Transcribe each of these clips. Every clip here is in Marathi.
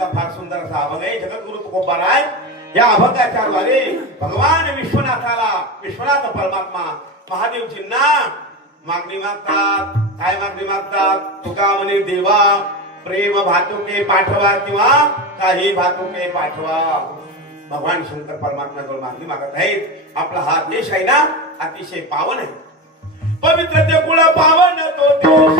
महाराजांचा फार सुंदर असा अभंग आहे. जगद्गुरु तुकोबाराय या अभंगाच्या द्वारे भगवान विश्वनाथ परमात्मा महादेवजींना मागणी मागतात. काय मागणी मागतात? तुका म्हणे देवा प्रेम भातुके पाठवा किंवा काही भातुके पाठवा. भगवान शंकर परमात्म्याजवळ मागणी मागत आहेत. आपला हा देश आहे ना अतिशय पावन आहे. पवित्र ते कुळ पावन तो देश.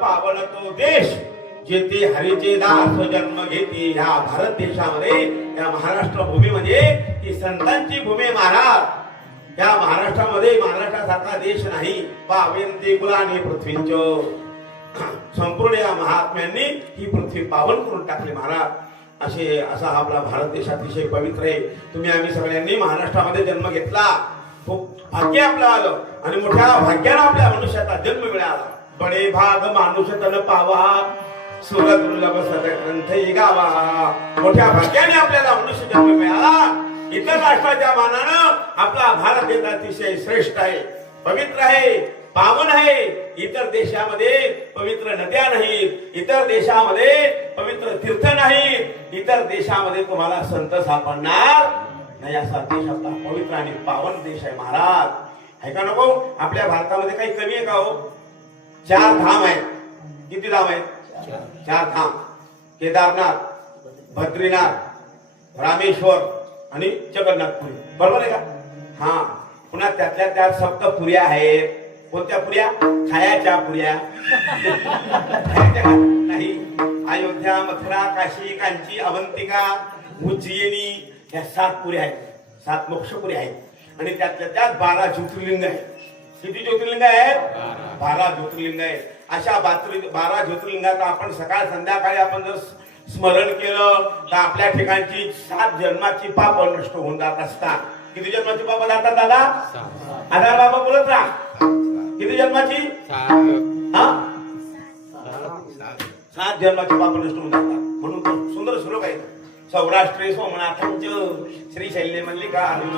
पावन तो देश जेथे हरीचे दास जन्म घेते. ह्या भारत देशामध्ये या महाराष्ट्र भूमीमध्ये ही संतांची भूमी महाराज. या महाराष्ट्रामध्ये महाराष्ट्रासारखा देश नाही. पावेंती कुलाने पृथ्वींच. संपूर्ण या महात्म्यांनी ही पृथ्वी पावन करून टाकली महाराज. असा आपला भारत देश अतिशय पवित्र आहे. तुम्ही आम्ही सगळ्यांनी महाराष्ट्रामध्ये जन्म घेतला. खूप भाग्य आपलं आलं आणि मोठ्या भाग्यानं आपल्या मनुष्याचा जन्म मिळाला. बडे भाग मानुष तन पावा सुरत दुर्लभ ग्रंथ गावा. मोठ्या भाग्याने आपल्याला मनुष्य जन्म मिळाला. इतर राष्ट्राच्या मानानं आपला भारत देश अतिशय श्रेष्ठ आहे, पवित्र आहे, पावन आहे. इतर देशामध्ये पवित्र नद्या नाहीत, इतर देशामध्ये पवित्र तीर्थ नाहीत, इतर देशामध्ये तुम्हाला संत सापडणार नाही. असा देश आपला पवित्र आणि पावन देश आहे महाराज. आहे का नको? आपल्या भारतामध्ये काही कमी आहे का हो? 4 धाम आहेत. किती धाम आहेत? 4 धाम. केदारनाथ, बद्रीनाथ, रामेश्वर आणि जगन्नाथपुरी. बरोबर आहे का? हा. पुन्हा त्यातल्या त्यात सप्तपुऱ्या आहेत. कोणत्या पुऱ्या? खायाच्या पुऱ्या. नाही. अयोध्या, मथुरा, काशी, कांची, अवंतिका, उज्जैनी या 7 पुऱ्या आहेत. 7 मोक्षपुऱ्या आहेत. आणि त्यातल्या त्यात 12 ज्योतिर्लिंग आहेत. किती ज्योतिर्लिंग आहेत? 12 ज्योतिर्लिंग आहेत. अशा 12 ज्योतिर्लिंगाचा आपण सकाळ संध्याकाळी आपण जर स्मरण केलं तर आपल्या ठिकाणची 7 जन्माची पाप नष्ट होऊन जात असतात. किती जन्माची पाप जातात दादा? आधार बाबा बोलत राहा. किती जन्माची? 7 जन्माची पाप नष्ट होऊन जातात. म्हणून सुंदर श्लोक आहे. सौराष्ट्रे सोमनाथंच श्रीशैल्य मल्लिकार्जुन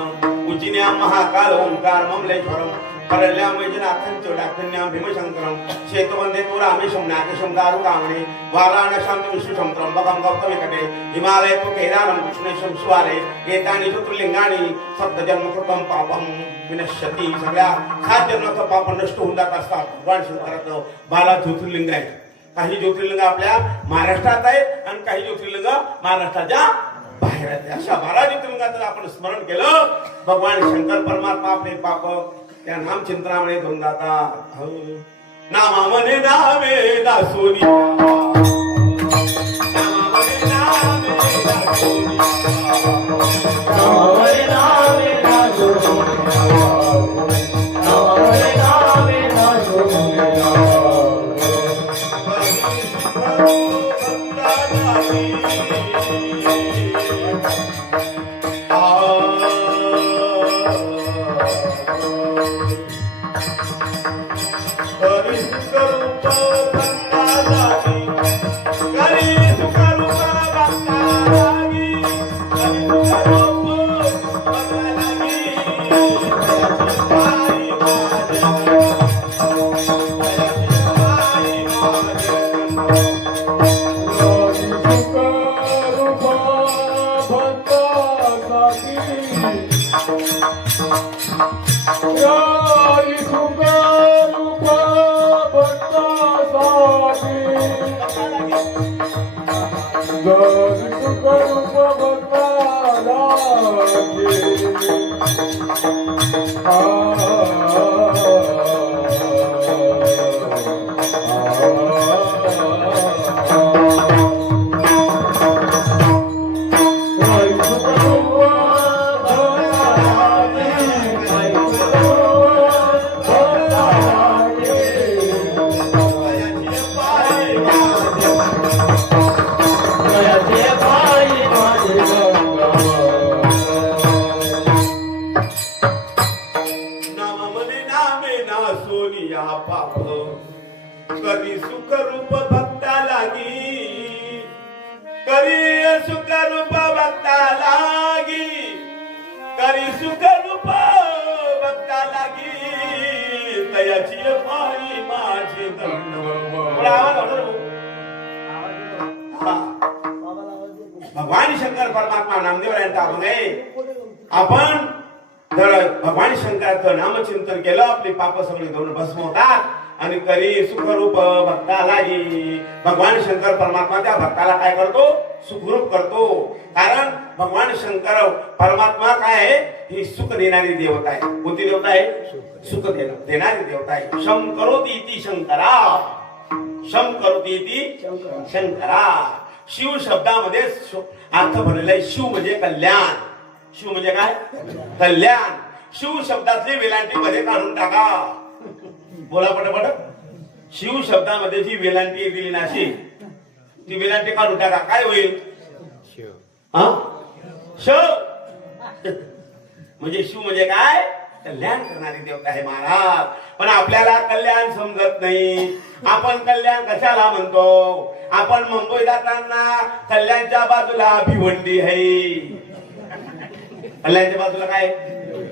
उज्जिन्यां महाकाल ओंकार ममलेश्वरम परल्यां वैजनाथंच डाकन्यां भीमशंकरम शेतवंदे तो रामेशं नागेशं दारुकामणे वाराणस्यां विष्णुशं त्र्यंबकं गौतमीकटे हिमालये तो केदारं कृष्णेशं स्वारे एतानि ज्योतिर्लिंगानि सप्तजन्मकृतं पापं विनश्यति. सगळ्या 7 जन्माचं पाप नष्ट होऊन जात असतात. भगवान शंकराचं 12 ज्योतिर्लिंग आहेत. काही ज्योतिर्लिंग आपल्या महाराष्ट्रात आहेत आणि काही ज्योतिर्लिंग महाराष्ट्राच्या बाहेर आहेत. अशा 12 ज्योतिर्लिंगाचं आपण स्मरण केलं भगवान शंकर परमात्मा आपले पाप त्या नाम चिंतनामुळे धुवून जातात. नामामने नामे दासोनी नामामने नामे दासोनी नामामने नामे दासोनी नामामने नामे दासोनी Yari Sugar या पाप करी सुख रूप भक्ता लागी करी सुख रूप भक्ता लागी करी सुख रूप भक्ता लागी तयाची माई माझे भगवान शंकर परमात्मा नामदेवरायांचा अभंग आहे. आपण जर भगवान शंकराचं नामचिंतन केलं आपली पाप सगळी धुवून भस्म होतात आणि करी सुखरूप भक्ता लागी. भगवान शंकर परमात्मा त्या भक्ताला काय करतो सुखरूप करतो. कारण भगवान शंकर परमात्मा काय आहे ही सुख देणारी देवता आहे. कोणती देवता आहे सुख देणारी देवता आहे. शम करोती इति शंकरा शम करोती इति शंकरा. शिव शब्दामध्ये अर्थ भरलेला आहे. शिव म्हणजे कल्याण. शिव म्हणजे काय कल्याण. शिव शब्दातली वेलांटी मध्ये काढून टाका. बोला पटपट. शिव शब्दामध्ये जी वेलांटी दिली ना अशी ती वेलांटी काढून टाका. काय होईल शिव म्हणजे शिव म्हणजे काय कल्याण करणारी देवता आहे महाराज. पण आपल्याला कल्याण समजत नाही. आपण कल्याण कशाला म्हणतो. आपण मुंबई जाताना कल्याणच्या बाजूला भिवंडी आहे. कल्याणच्या बाजूला काय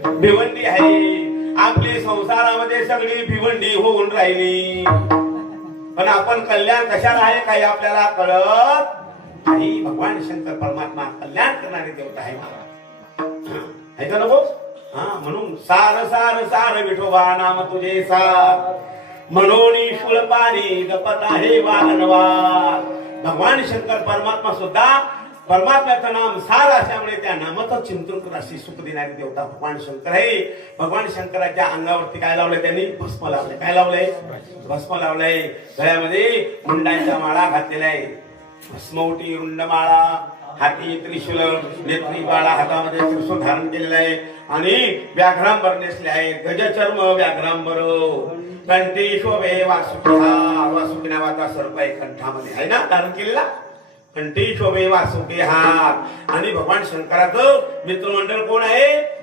भिवंडी आहे. आपली संसारामध्ये सगळी भिवंडी होऊन राहिली. पण आपण कल्याण कशाला आहे काही आपल्याला कळत नाही. भगवान शंकर परमात्मा कल्याण करणारी देवता आहे महाराज. ऐका नको म्हणून सार सार सार विठोबा नाम तुझे सार म्हणून शुळपाणी जपत आहे वारंवार. भगवान शंकर परमात्मा सुद्धा परमात्म्याचं नाम सार असल्यामुळे त्या नामाचं चिंतन कर अशी सुख देणारी देवता भगवान शंकर आहे. भगवान शंकराच्या अंगावरती काय लावलंय त्यांनी भस्म लावलंय. काय लावलंय भस्म लावलंय. गळ्यामध्ये मुंडांच्या माळा घातलेल्या आहे. भस्मवटी रुंड माळा हाती त्रिशूल नेत्री बाळा हातामध्ये त्रिशूल धारण केलेलं आहे आणि व्याघ्रांबर नेसले आहे. गजचर्म व्याघ्रांबर कंठी शोभे वासुकी. हा वासुकी नावाचा सर्प आहे कंठामध्ये आहे ना धारण केलेला. कंठी शोभे वासुकी हात. आणि भगवान शंकराचं मित्रमंडळ कोण आहे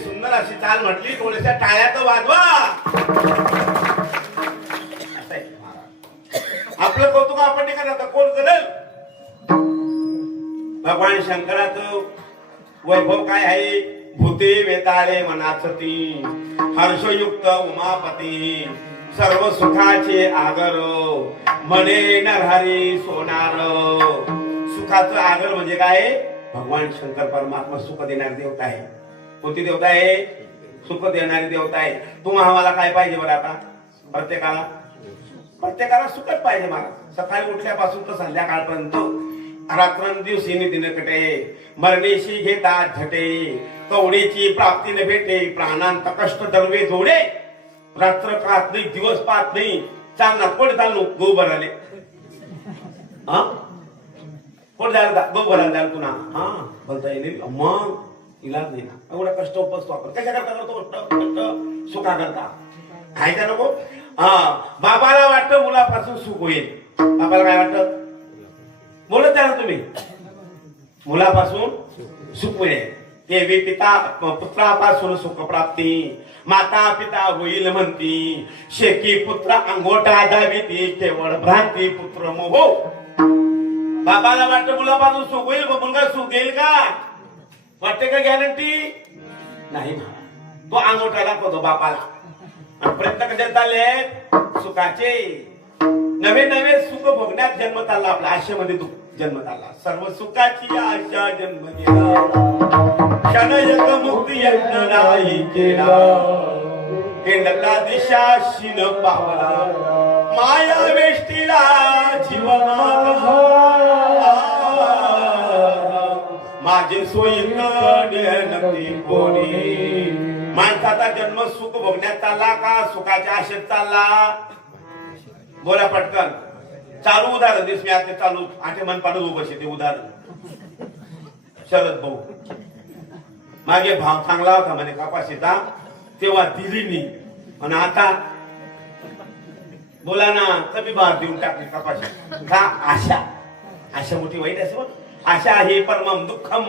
सुंदर अशी चाल म्हटली. थोड्याशा टाळ्या तर वाजवा. आपलं कौतुक आपण नाही करत कोण करेल. भगवान शंकराचं वैभव काय आहे. भूते वेताळे मनाचती हर्षयुक्त उमापती सर्व सुखाचे आगर म्हणे नरहरी सोनार. सुखाचं आगर म्हणजे काय भगवान शंकर परमात्मा सुख देणारी देवता आहे. कोणती देवता आहे सुख देणारी देवता आहे. तुम्हाला आम्हाला काय पाहिजे बरं आता प्रत्येकाला सुखच पाहिजे महाराज. सकाळी उठल्यापासून तर संध्याकाळपर्यंत रात्रंदिवशी दिनकटे मरणेशी घेता झटे कवडीची प्राप्ती न भेटे प्राणांत कष्ट दरवे जोडे. रात्र पाहत नाही दिवस पाहत नाही चालणार कोण चाललो गोबर आले कोण जायला गोबर आला तुला बोलता येईल मग इलाज नाही ना. एवढा कष्ट उपसतो आपण कशा करता करतो कष्ट सुखा करता आहे का नको. बाबाला वाटतं मुलापासून सुख होईल. बाबाला काय वाटतं बोलत आहे ना तुम्ही मुलापासून सुख होईल. देवी पिता पुत्रापासून सुख प्राप्ती माता पिता होईल म्हणती शेकी पुत्र अंगोठा दाविती केवळ भ्रांती पुत्र मोहो. बाबाला वाटतं मुलापासून सुख होईल मुलगा सुख देईल का वाटते का गॅरंटी नाही. तो अंगोठा दाखवतो बापाला आणि प्रयत्न कसे चालले सुखाचे नवे नवे सुख भोगण्यात जन्म चालला आपला आशेमध्ये जन्म चालला सर्व सुखाची आशा जन्म गेला क्षण एक मुक्ती यज्ञ नाही केला केंद्रला दिशा शिन पावला माया वेष्टीला जीवनात माझे सोयीकडे नक्की कोणी माणसाचा जन्म सुख भोगण्यात चालला का सुखाच्या आशेत चालला बोला पटकन चालू उदाहरण दिस मी आता चालू आठे मन पाडून उभं ते उदाहरण शरद भाऊ मागे भाव चांगला होता म्हणे कापाशीचा तेव्हा दिली नाही आणि आता बोला ना कमी भाव देऊन टाकली कपाशी का आशा आशा मोठी वाईट असं आशा हे परमम दुःखम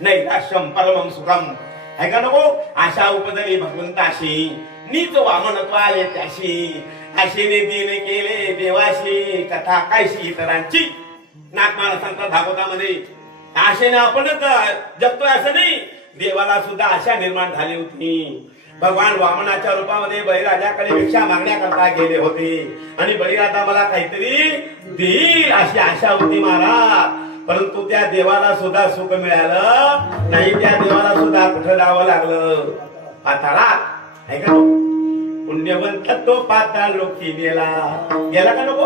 नैराश्यम परमम सुखम है का नको आशा उपदली भगवंताशी नीच वामनत्व आले त्याशी आशेने दिन केले देवाशी कथा कायशी इतरांची नागमाला सांगतात भागवतामध्ये आशेने आपणच जगतोय असं नाही देवाला सुद्धा आशा निर्माण झाली होती भगवान वामनाच्या रूपामध्ये बळीराजाकडे भिक्षा मागण्याकरता गेले होते आणि बळीराजा मला काहीतरी देईल अशी आशा होती महाराज परंतु त्या देवाला सुद्धा सुख मिळालं नाही त्या देवाला सुद्धा कुठं जावं लागलं पाताळात आहे का पुण्यवंत तो पाताळ लोकी गेला गेला का नको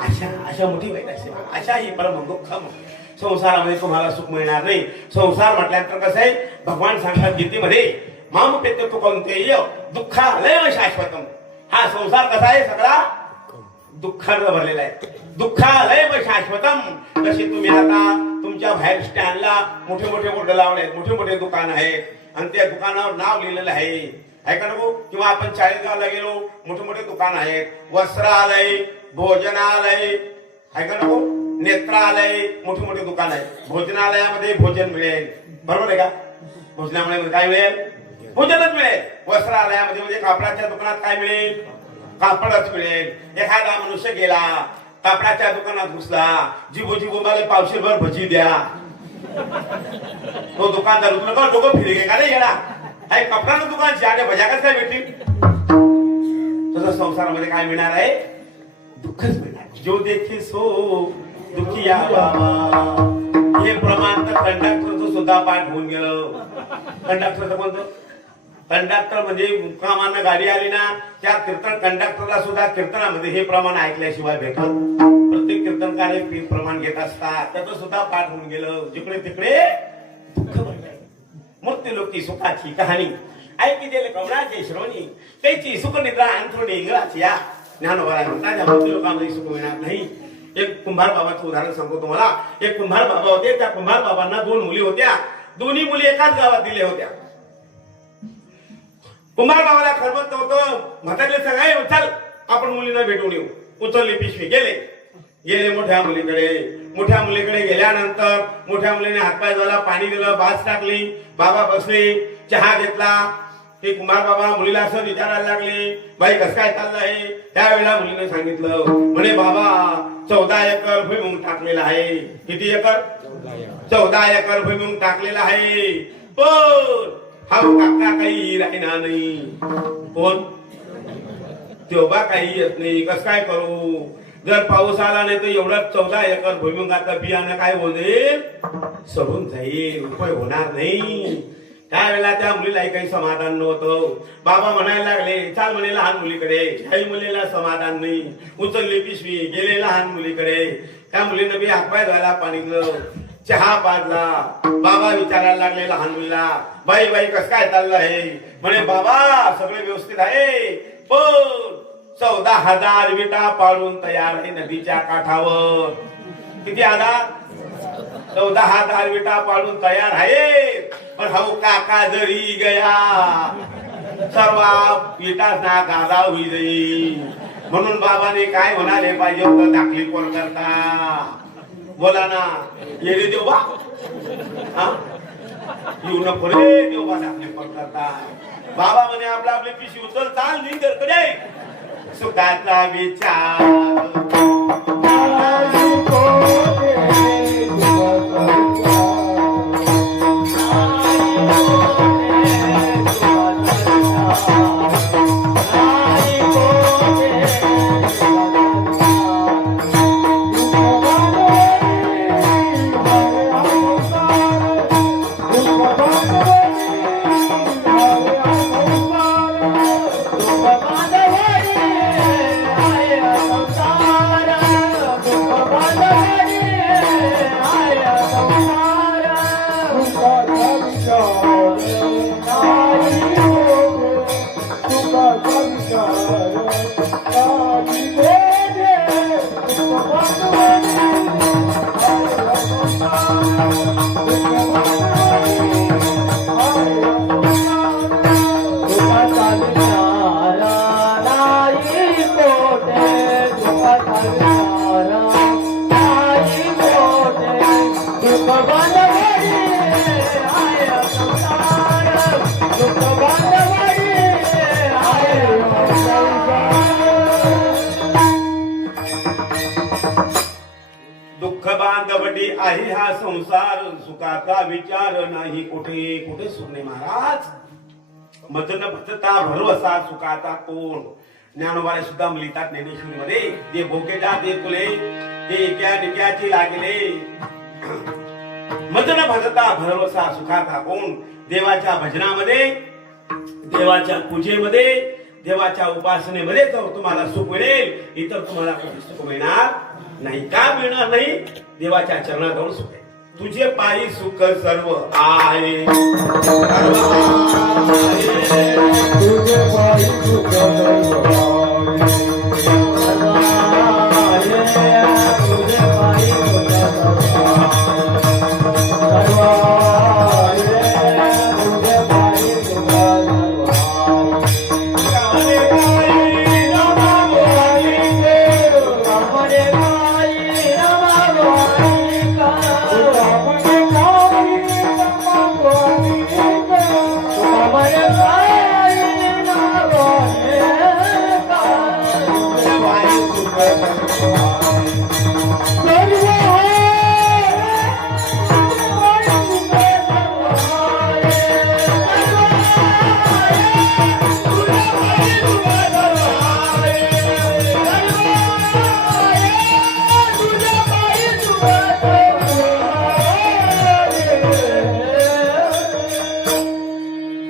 आशा आशा मोठी वाईट असेल आशा ही परम दुःखम संसारामध्ये तुम्हाला सुख मिळणार नाही संसार म्हटल्यानंतर कसं आहे भगवान सांगतात गीतेमध्ये माम पेत तू कोणते दुःखालय शाश्वतम हा संसार कसा आहे सगळा दुःखानं भरलेला आहे दुःखालय शाश्वतम कशी तुम्ही आता तुमच्या बाहेर स्टँडला मोठे मोठे बोर्ड लावले आहेत मोठे मोठे दुकान आहेत आणि त्या दुकानावर नाव लिहिलेलं आहे का नको किंवा आपण चाळीसगावला गेलो मोठे मोठे दुकान आहेत वस्त्रालय भोजनालय आहे का नको नेत्रालय मोठे मोठे दुकान आहेत भोजनालयामध्ये भोजन मिळेल बरोबर आहे का भोजनालयामध्ये काय मिळेल भोजनच मिळेल वस्त्रालयामध्ये म्हणजे कापडाच्या दुकानात काय मिळेल कापडच मिळेल एखादा मनुष्य गेला कापडाच्या दुकानात घुसला जिबो जिबो मला पावशेभर भजी द्या तो दुकानदार तुला डोकं फिरे का नाही येणार आहे कपड्याचं दुकान ज्याने भजा कसं काय भेटतील तसं संसारामध्ये काय मिळणार आहे दुःखच मिळणार जो देखे सो दुःखी या बाबा हे प्रमाण तर कंडक्टरचं सुद्धा पाठ होऊन गेलं कंडक्टरचं कोणतं कंडक्टर म्हणजे मुक्कामानं गाडी आली ना त्या कीर्तन कंडक्टरला सुद्धा कीर्तनामध्ये हे प्रमाण ऐकल्याशिवाय भेटत प्रत्येक कीर्तनकार हे प्रमाण घेत असतात त्याचं सुद्धा पाठ होऊन गेलं जिकडे तिकडे दुःख भरलंय मृत्यू लोकी सुखाची कहाणी ऐकी गेले कवनाचे श्रोणी त्याची सुखनिद्रा अंथरुणी इंगळाची या ज्ञानोबा म्हणतात मृत्यू लोकांमध्ये सुख मिळणार नाही एक कुंभार बाबाचं उदाहरण सांगतो तुम्हाला एक कुंभार बाबा होते त्या कुंभार बाबांना 2 मुली होत्या दोन्ही मुली एकाच गावात दिल्या होत्या कुंभार बाबाला खरबत होतं म्हातारीला सांगाय चल आपण मुलींना भेटून येऊ उचलली पिशवी गेले मोठ्या मुलीकडे गेल्यानंतर मोठ्या मुलीने हातपाय धुवायला पाणी दिलं बास टाकली बाबा बसले चहा घेतला ते कुंभार बाबा मुलीला असं विचारायला लागले बाई कसं काय चाललंय त्यावेळेला मुलीने सांगितलं म्हणे बाबा 14 एकर भुईमुग टाकलेला आहे किती एकर 14 एकर भुईमुग टाकलेला आहे पण हा काका काही राहणार नाही कोण तेव्हा काही येत नाही कसं काय करू जर पाऊस आला नाही तर एवढं 14 एकर भुईमुगाचं बियाणं काय होईल सडून जाईल उपयोग होणार नाही त्यावेळेला त्या मुलीलाही काही समाधान नव्हतं बाबा म्हणायला लागले चाल म्हणे लहान मुलीकडे काही मुलीला समाधान नाही उचलली पिशवी गेले लहान मुलीकडे त्या मुलीनं बी हातपाय धुवायला पाणी दिलं चहा पाजला बाबा विचारायला लागले लहान मुलीला बाई कसं काय चाललं आहे म्हणे बाबा सगळे व्यवस्थित आहे पण 14,000 विटा पाडून तयार आहे नदीच्या काठावर किती हजार 14,000 विटा पाडून तयार आहे पण हाऊ काका जरी गया सर्व विटा ना गादा होई जाईल म्हणून बाबाने काय म्हणाले पाहिजे होतं दाखली कोण करता बोला ना ये रे देवा येऊ नको रे देवा दाखली कोण करता बाबा म्हणे आपली पिशवी उचल चाल निंगरकडे सुखाचा विचार दुःख बांधवडी आहे हा संसार, सुखाचा विचार नाही कुठे कुठे सुने महाराज. मदन भजता भरवसा सुखाचा कोण. ज्ञानोबाने सुद्धा लिहितात ज्ञानेश्वरी मध्ये, जे भोकेटा ते तुले ते एका नित्याची लागले. मदन भजता भरवसा सुखाचा कोण. देवाच्या भजनामध्ये, देवाच्या पूजेमध्ये, देवाच्या उपासनेमध्ये तर तुम्हाला सुख मिळेल, इतर तुम्हाला कधी सुख मिळणार नाही. का मिळणार नाही? देवाच्या चरणाजवळ सुख आहे. तुझे पायी सुख सर्व आहे, सर्व आहे. तुझे पायी सुख सर्व आहे, सर्व आहे. तुझे पायी सुख सर्व आहे, सर्व आहे.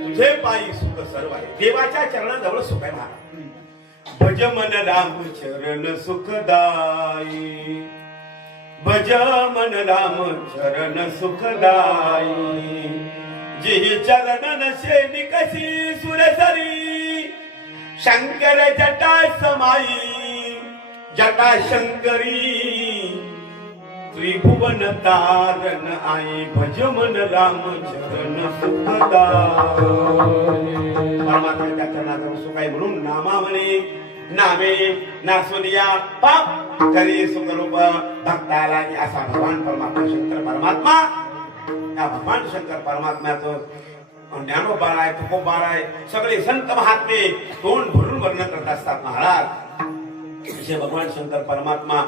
तुझे पायी सुख सर्व आहे. देवाच्या चरणाजवळ सुख आहे महाराज. भज मन राम चरण सुखदाई, भज मन राम चरण सुखदाई. जे चरण शेनी कशी सुरसरी, शंकर जटा समाई जटा शंकरी. त्रिभुवन तारण आई, भज मन राम चरण सुखदाई. परमात्म्याच्या चरणाजवळ सुख आहे म्हणून नामा म्हणे, नामे नासुनिया पाप करी सुखरूप भक्ताला. असा भगवान परमात्मा शंकर परमात्मा, या भगवान शंकर परमात्म्याचं ज्ञानोबा आहे, तुकोबा आहे, सगळे संत महात्मे तोंड भरून वर्णन करत असतात महाराज. असे भगवान शंकर परमात्मा,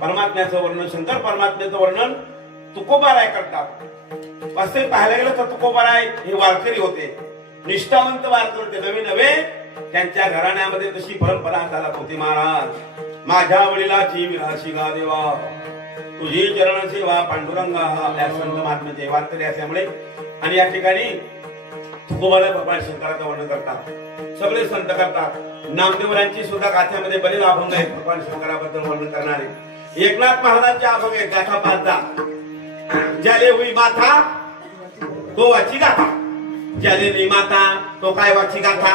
परमात्म्याचं वर्णन, शंकर परमात्म्याचं वर्णन तुकोबाराय करतात. असे पाहायला गेलं तर तुकोबाराय हे वारकरी होते, निष्ठावंत वारकरी होते. नवे नवे त्यांच्या घराण्यामध्ये तशी परंपरा चालत होती. महाराज माझ्या वडिलाची विलासी गा देवा, तुझी चरण सेवा पांडुरंगा. आपल्या संत महात्म्याचे वारकरी असल्यामुळे आणि या ठिकाणी तुकोबाला भगवान शंकराचं वर्णन करतात, सगळे संत करतात. नामदेवरांची सुद्धा गाथ्यामध्ये बरेच अभंग आहेत भगवान शंकराबद्दल वर्णन करणारे. एकनाथ महाराजांचे अभंग आहेत गाथा पाचदा. ज्याले होई माथा तो वाची गाथा, ज्याले नाही माथा तो काय वाची गाथा.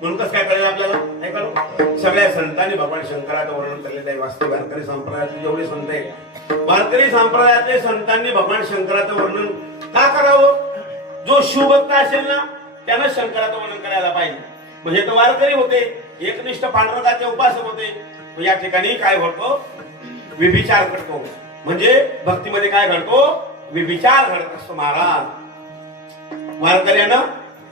म्हणून कसं काय कळेल आपल्याला, नाही कळू. सगळ्या संतांनी भगवान शंकराचं वर्णन केलेलं आहे. वास्तव वारकरी संप्रदायातले जेवढे संत आहेत, वारकरी संप्रदायातले संतांनी भगवान शंकराचं वर्णन का करावं. जो शिवभक्त असेल ना त्यानं शंकराचं वर्णन करायला पाहिजे. म्हणजे तो वारकरी होते, एकनिष्ठ पांडुरंगाचे उपासक होते. या ठिकाणी काय घडतो, विभिचार घडतो. म्हणजे भक्तीमध्ये काय घडतो, विभिचार घडत असतो. महाराज वारकऱ्यानं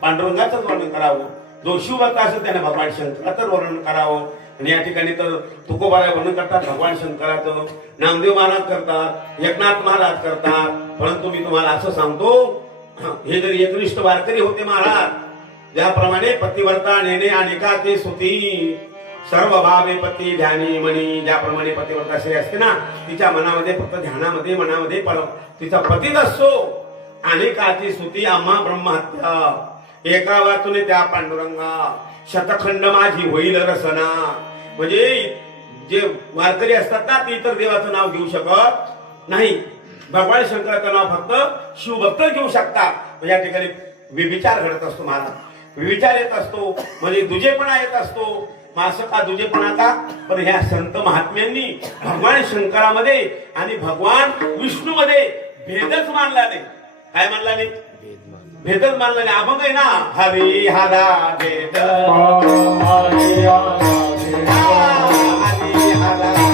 पांडुरंगाचं वर्णन करावं, जो शिवभक्त असेल त्याने भगवान शंकराचं वर्णन करावं. आणि या ठिकाणी तर तुकोबाला वर्णन करतात भगवान शंकराचं, नामदेव महाराज करतात, एकनाथ महाराज करतात. परंतु मी तुम्हाला असं सांगतो, हे जर एकनिष्ठ वारकरी होते महाराज, ज्याप्रमाणे पतिव्रता नेणे अनेका ते सुती, सर्व भावे पती ध्यानी मनी. ज्याप्रमाणे पतिव्रता स्त्री असते ना, तिच्या मनामध्ये फक्त ध्यानामध्ये मनामध्ये तिचा पतीच असतो. अनेकाची सुती आम्हा ब्रह्महत्या, एका वाचूने त्या पांडुरंगा. शतखंड माझी होईल रसना. म्हणजे जे वारकरी असतात ना, ते इतर देवाचं नाव घेऊ शकत नाही. भगवान शंकराचं नाव फक्त शिवभक्त घेऊ शकतात. या ठिकाणी विविचार घडत असतो महाराज, विविचार येत असतो, म्हणजे दुजेपणा येत असतो. मासं का दुजेपणा का, पण ह्या संत महात्म्यांनी भगवान शंकरामध्ये आणि भगवान विष्णूमध्ये भेदच मानला नाही. काय मानला नाही, भेदच मानला नाही. अभंग आहे ना, हरी हरा भेद, हरी हरा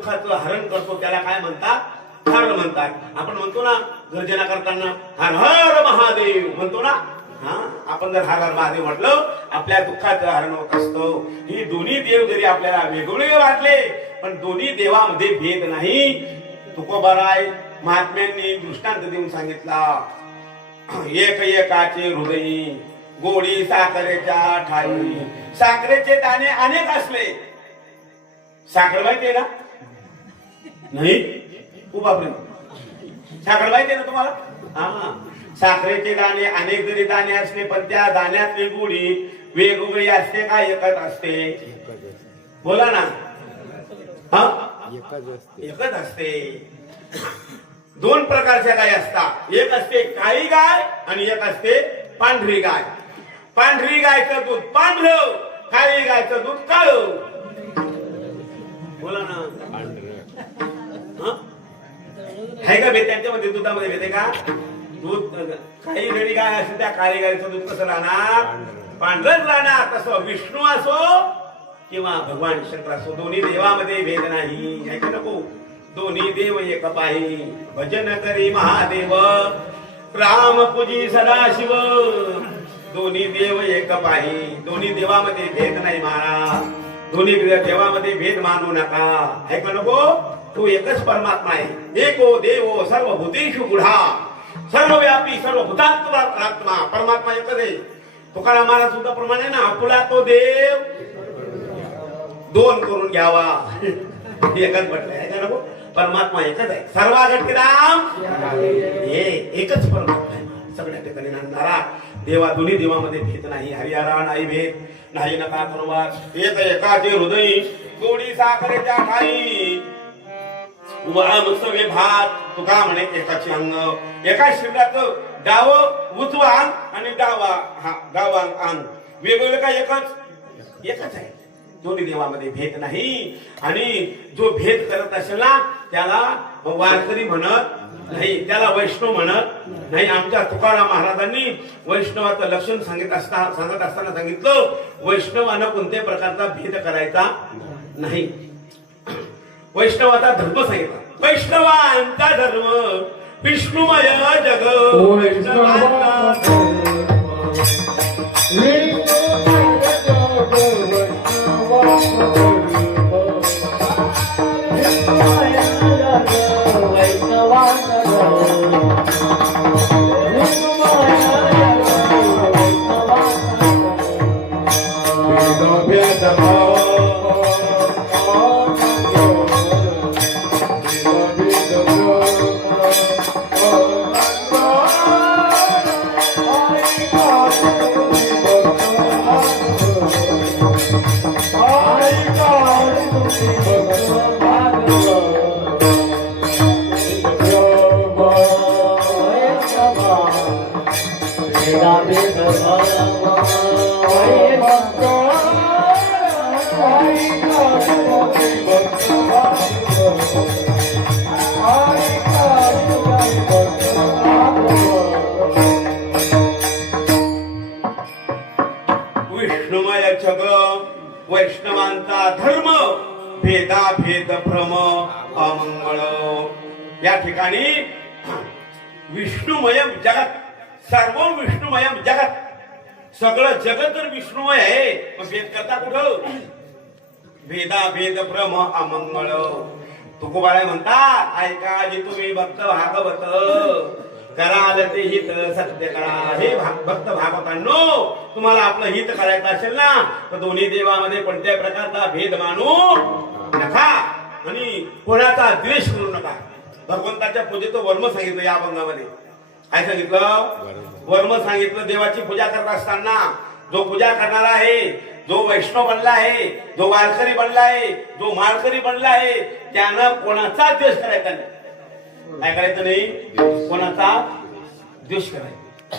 दुःखाचं हरण करतो त्याला काय म्हणतात हर म्हणतात. आपण म्हणतो ना गर्जना करताना हर हर महादेव म्हणतो ना. आपण जर हर हर महादेव म्हटलं आपल्या दुःखाचं हरण होत असतं. ही दोन्ही देव जरी आपल्याला वेगवेगळे वाटले पण दोन्ही देवामध्ये भेद नाही. तुकोबाराय महात्म्यांनी दृष्टांत देऊन सांगितला एक एकाचे हृदयी गोडी साखरेच्या ठाई. साखरेचे दाणे अनेक असले. साखर माहितीये ना नाही खूप आपले साखर माहितीये ना तुम्हाला. हा साखरेचे दाणे अनेक जरी दाणे असले पण त्या दाण्यातली गोडी वेगवेगळी असते का एकच असते बोला ना. हा एकच असते. दोन प्रकारच्या गाय असतात. एक असते काळी गाय आणि एक असते पांढरी गाय. पांढरी गायचं दूध पांढरं काळी गायचं दूध काळं बोला ना. आहे का भेद त्यांच्यामध्ये दुधामध्ये भेद आहे का. दूध काही जरी गाय असेल त्या काळी गायचं दूध कसं राहणार पांढरच राहणार. तसं विष्णू असो किंवा भगवान शंकर असो दोन्ही देवामध्ये भेद नाही. ऐका नको दोन्ही देव एक पाही. भजन करी महादेव राम पूजी सदाशिव. दोन्ही देव एक पाही. दोन्ही देवामध्ये भेद नाही महाराज. दोन्ही देवामध्ये भेद मानू नका. ऐका नको तू एकच परमात्मा आहे. एको देवो सर्वभूतेषु गुढा सर्वव्यापी सर्वभूतात्मा. परमात्मा एकच आहे. तुकाराम महाराज सुद्धा प्रमाणे ना आपुला तो देव दोन करून घ्यावा एकच म्हटलंय. ऐका नको परमात्मा एकच आहे. सर्वागत राम हे एकच परमात्मा आहे. सगळ्या ठिकाणी नांदणारा देवा. दोन्ही देवामध्ये भेद नाही. हरिहरा नाही भेद नाही नका करुवा. एक एकाचे हृदय गोडी साखरेच्या ठाई. सगळे भात तुका म्हणे एकाचे अंग. एका शरीराचं डावं उजवा अंग आणि डावा अंग वेगवेगळं काय एकच आहे. दोन्ही देवामध्ये भेद नाही. आणि जो भेद करत असेल ना त्याला वारकरी म्हणत नाही त्याला वैष्णव म्हणत नाही. आमच्या तुकाराम महाराजांनी वैष्णवाचं लक्षण सांगत असताना सांगितलं वैष्णवानं कोणत्याही प्रकारचा भेद करायचा नाही. वैष्णवाचा धर्म सांगितला. वैष्णवांचा धर्म विष्णुमय जग. वैष्णवांचा विष्णुमय जग. वैष्णवांचा धर्म भेदाभेद भ्रम अमंगळ. या ठिकाणी विष्णुमय जगत सर्व विष्णुमय जगत सगळं जगत तर विष्णुमय आहे. भेद करता कुठं भेदाभेद भ्रम अमंगळ. तुकोबाराय म्हणतात ऐका जे तुम्ही भक्त भागवत कराल ते हित सत्य करा. हे भक्त भागवतांनो तुम्हाला आपलं हित करायचं असेल ना तर दोन्ही देवामध्ये कोणत्याही प्रकारचा भेद मानू नका आणि कोणाचा द्वेष करू नका. भगवंताच्या पूजेचं वर्म सांगितलं या अभंगामध्ये. काय सांगितलं वर्म सांगितलं. देवाची पूजा करत असताना जो पूजा करणारा आहे जो वैष्णव बनला आहे जो वारकरी बनला आहे जो माळकरी बनला आहे त्यानं कोणाचा द्वेष करायचा नाही. काय करायचं नाही कोणाचा द्वेष करायचा.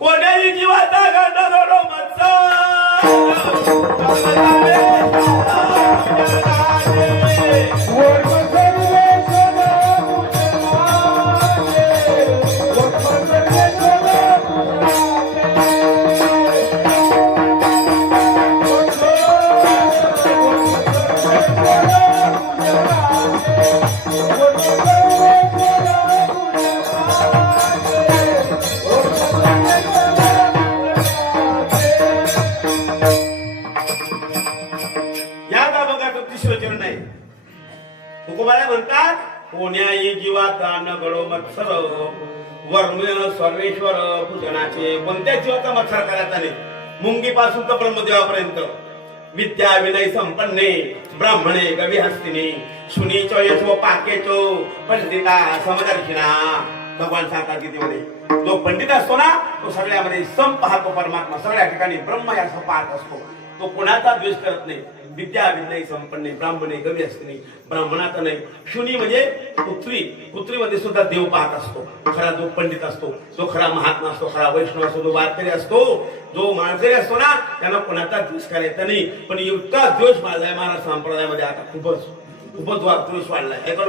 कोणाही जीवाचा गाडा याचा बघा तो तिसरं चरण आहे. तुकोबाला म्हणतात कोण्याही जीवाचा न गडो मत्सर वर्म सर्वेश्वर पूजनाचे. कोणत्याच जीवाचा मत्सर करायचा नाही. मुंगीपासून तर ब्रह्मदेवापर्यंत. विद्या विनय संपन्ने ब्राह्मणे गवी हस्तिनी शुनीचो यशो पाकेचो पंडिता समदर्शिना. भगवान सांगतात गीतेमध्ये जो पंडित असतो ना तो सगळ्यामध्ये सम पाहतो. परमात्मा सगळ्या ठिकाणी ब्रह्म या पाहत असतो. तो कोणाचा द्वेष करत नाही. विद्या विनय संपन्ने ब्राह्मणे गवी हस्तिनी. ब्राह्मणाचा नाही. शुनी म्हणजे पुत्री. पुत्रीमध्ये सुद्धा देव पाहत असतो. खरा जो पंडित असतो, जो खरा महात्मा असतो, खरा वैष्णव असतो, जो वारकरी असतो, जो माणकरी असतो ना त्यांना कोणाचा द्वेष करायचा नाही. पण इतका द्वेष वाढलाय महाराज संप्रदायामध्ये आता. खूपच द्वेष वाढलाय. एका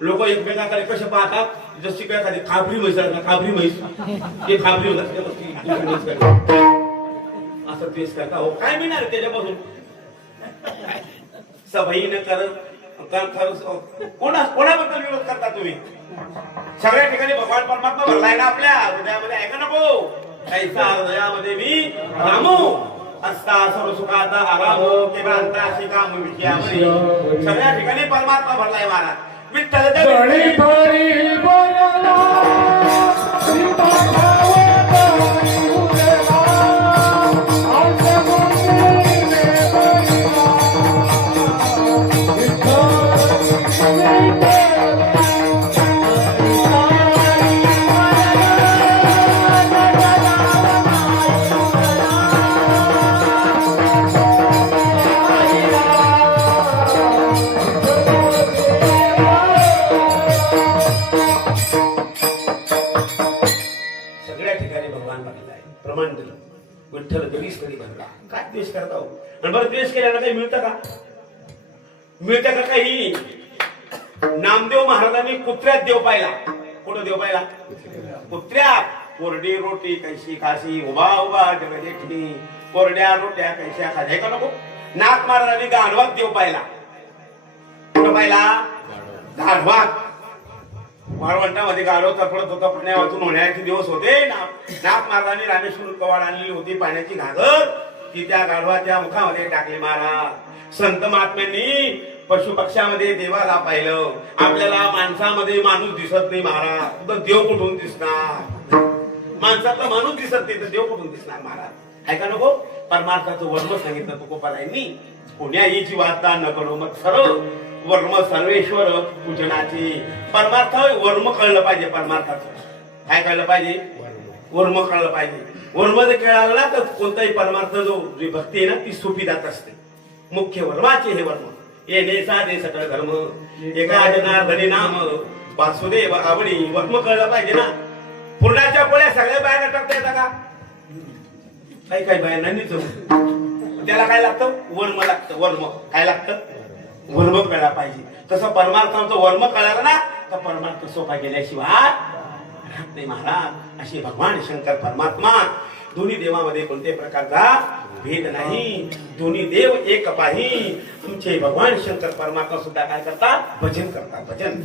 लोक एकमेकाकडे कसे पाहतात जशी काय एखादी खाबरी म्हैस आहे ना, खाबरी म्हैस ते खाबरी होतात असं द्वेष करता. हो काय मिळणार त्याच्यापासून. सभईन कोणाबद्दल विरोध करता तुम्ही. सगळ्या ठिकाणी भगवान परमात्मा भरलाय ना आपल्या हृदयामध्ये. ऐका नको कैसा हृदयामध्ये मी रामो असता सर्व सुखाचा आराम केवळ अंतराशी काम विषयामध्ये. सगळ्या ठिकाणी परमात्मा भरलाय महाराज. विठ्ठल प्रमाण दिलं. विठ्ठल द्वेष कधी भरला. काय द्वेष करता हो. आणि बरं द्वेष केल्यानं काही मिळतं का. मिळतं का काही. नामदेव महाराजांनी कुत्र्यात देव पाहिला. कुठं देव पाहिला. कुत्र्यात. कोरडी रोटी कैशी खाशी उभा उभा जगदेठी कोरड्या रोट्या कैशा खाद्या का नको. नाथ महाराजांनी गाढवात देव पाहिला. कुठं पाहिला. गाढवात. वाळवंटामध्ये गाढव तडफडत होता. पाण्यावाचून होण्याचे दिवस होते. नाथ महाराजांनी रामेश्वर कवाड आणलेली होती पाण्याची घागर. ती त्या गाढवाच्या मुखामध्ये टाकली महाराज. संत महात्म्यांनी पशु पक्ष्यामध्ये देवाला पाहिलं. आपल्याला माणसामध्ये माणूस दिसत नाही महाराज. तर देव कुठून दिसणार. माणसाचा माणूस दिसत नाही तर देव कुठून दिसणार महाराज. ऐका नको. परमार्थाचं वर्म सांगितलं तुकोबारायांनी. कोण्याही जीवाचा न कडो मग सरळ वर्म सर्वेश्वर पूजनाची. परमार्थ वर्म कळलं पाहिजे. परमार्थाचं काय कळलं पाहिजे. वर्म कळलं पाहिजे. वर्म जर कळालं ना तर कोणताही परमार्थ जो भक्ती आहे ना ती सोपी जात असते. मुख्य वर्माचे हे वर्म. येणे साधे सकळ धर्म एका जनार्दनी नाम वासुदेव आवडी. वर्म कळलं पाहिजे ना. पूर्णाच्या पोळ्या सगळ्या बाहेर टाकता येतात का. काही काही बाहेर नाही जमू. त्याला काय लागतं. वर्म लागतं. वर्म काय लागतं. वर्म कळला पाहिजे. तसं परमार्थाचं वर्म कळालं ना तर परमार्थ सोपा गेल्याशिवाय राहत नाही महाराज. असे भगवान शंकर परमात्मा. दोन्ही देवामध्ये कोणत्याही प्रकारचा भेद नाही. दोन्ही देव एक पाही. तुमचे भगवान शंकर परमात्मा सुद्धा काय करतात. भजन करतात. भजन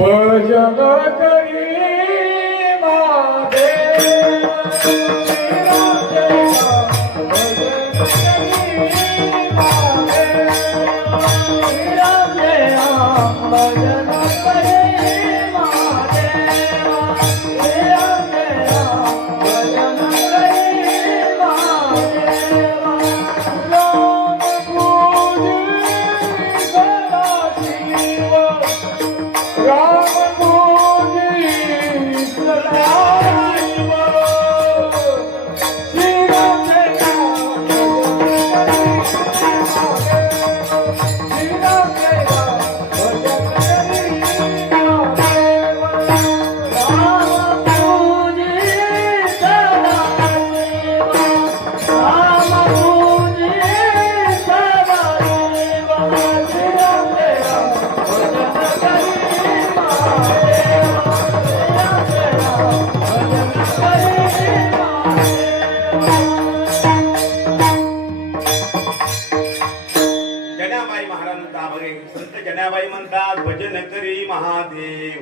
महादेव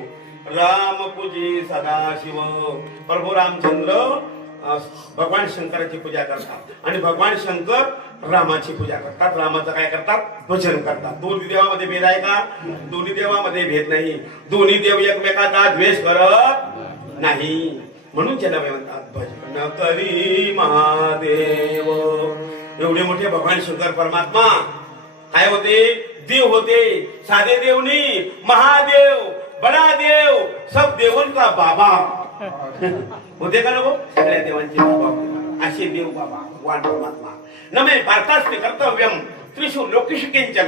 राम पूजी सदाशिव. प्रभू रामचंद्र भगवान शंकराची पूजा करतात आणि भगवान शंकर रामाची पूजा करतात. रामाचं काय करतात? भजन करतात. दोन्ही देवामध्ये भेद आहे का? दोन्ही देवामध्ये भेद नाही. दोन्ही देव एकमेकाचा द्वेष करत नाही. म्हणून त्याला म्हणतात भजन करी महादेव. एवढे मोठे भगवान शंकर परमात्मा काय होते? देव होते. साधे देव नाही, महादेव, बडा देव, सब देवन का बाबा होते का नको? सगळ्या देवांचे बाबा होते. असे देव बाबा भगवान परमात्मा. नमे भारतास्ते कर्तव्यम त्रिशू लोकेश किंचन.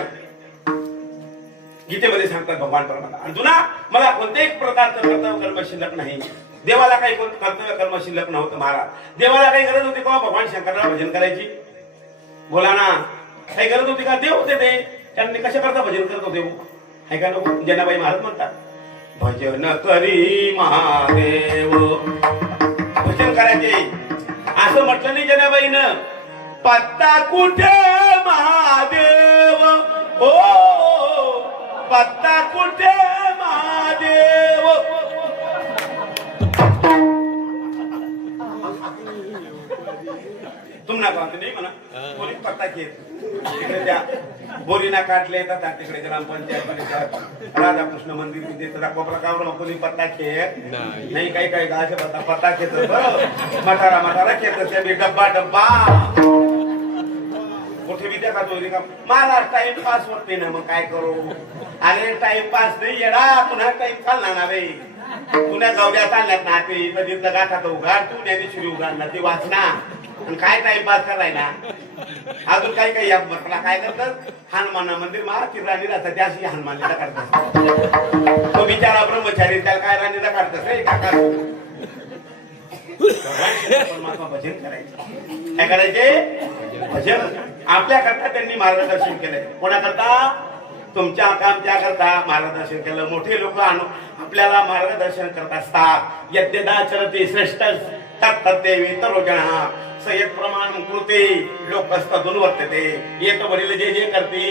गीतेमध्ये सांगतात भगवान परमात्मा, अर्जुना मला कोणत्याही प्रकारचं कर्तव्य कर्म शिल्लक नाही. देवाला काही कर्तव्य कर्म शिल्लक नव्हतं महाराज. देवाला काही गरज होती का भगवान शंकराला भजन करायची? बोला ना, काही गरज होती का? देव होते ते, त्यांनी कशा करता भजन करत होते? आहे का नको? जनाबाई महाराज म्हणतात भजन करी महादेव. भजन करायचे असं म्हटलं नाही जनाबाईनं. पत्ता कुठे महादेव, ओ पत्ता कुठे महादेव. तुम्हाला गावात नाही म्हणा, कोणी पत्ता घेत तिकडे त्या बोरीना काटले येतात तिकडे ग्रामपंचायत राधाकृष्ण मंदिर तिथे कोपरा कोणी पत्ता खेळ नाही. काही काही गावाचे पत्ता खेळत मठारा मठारा खेळत डब्बा डब्बा कुठे विद्या का तो मला टाइमपास होत नाही ना. मग काय करू? अरे टाइमपास नाही येडा, पुन्हा टाइम चालणार ना रे. पुन्हा गावड्या चालल्यात ना ते तिथलं गाठात उघाड तू ज्ञानेश्वरी उघाडला ते वाचना आणि काय टाइमपास करायला. अजून काही काही मला काय करतात? हनुमान मंदिर महाराज राणी राहतात त्याशी हनुमानला काढतात. तो बिचारा ब्रह्मचारी त्याला काय राणीला काढतात रे काका. परमात्मा भजन करायचे. काय करायचे? भजन. आपल्या करता त्यांनी मार्गदर्शन केलंय. कोणाकरता? तुमच्या आमच्या करता मार्गदर्शन केलं. मोठे लोक आपल्याला मार्गदर्शन करत असतात. यद्यदाचरते श्रेष्ठ तत्तदेवी तरोजना सयत प्रमाण कृते लोकस्तदून वर्तते. येत वडील जे जे करते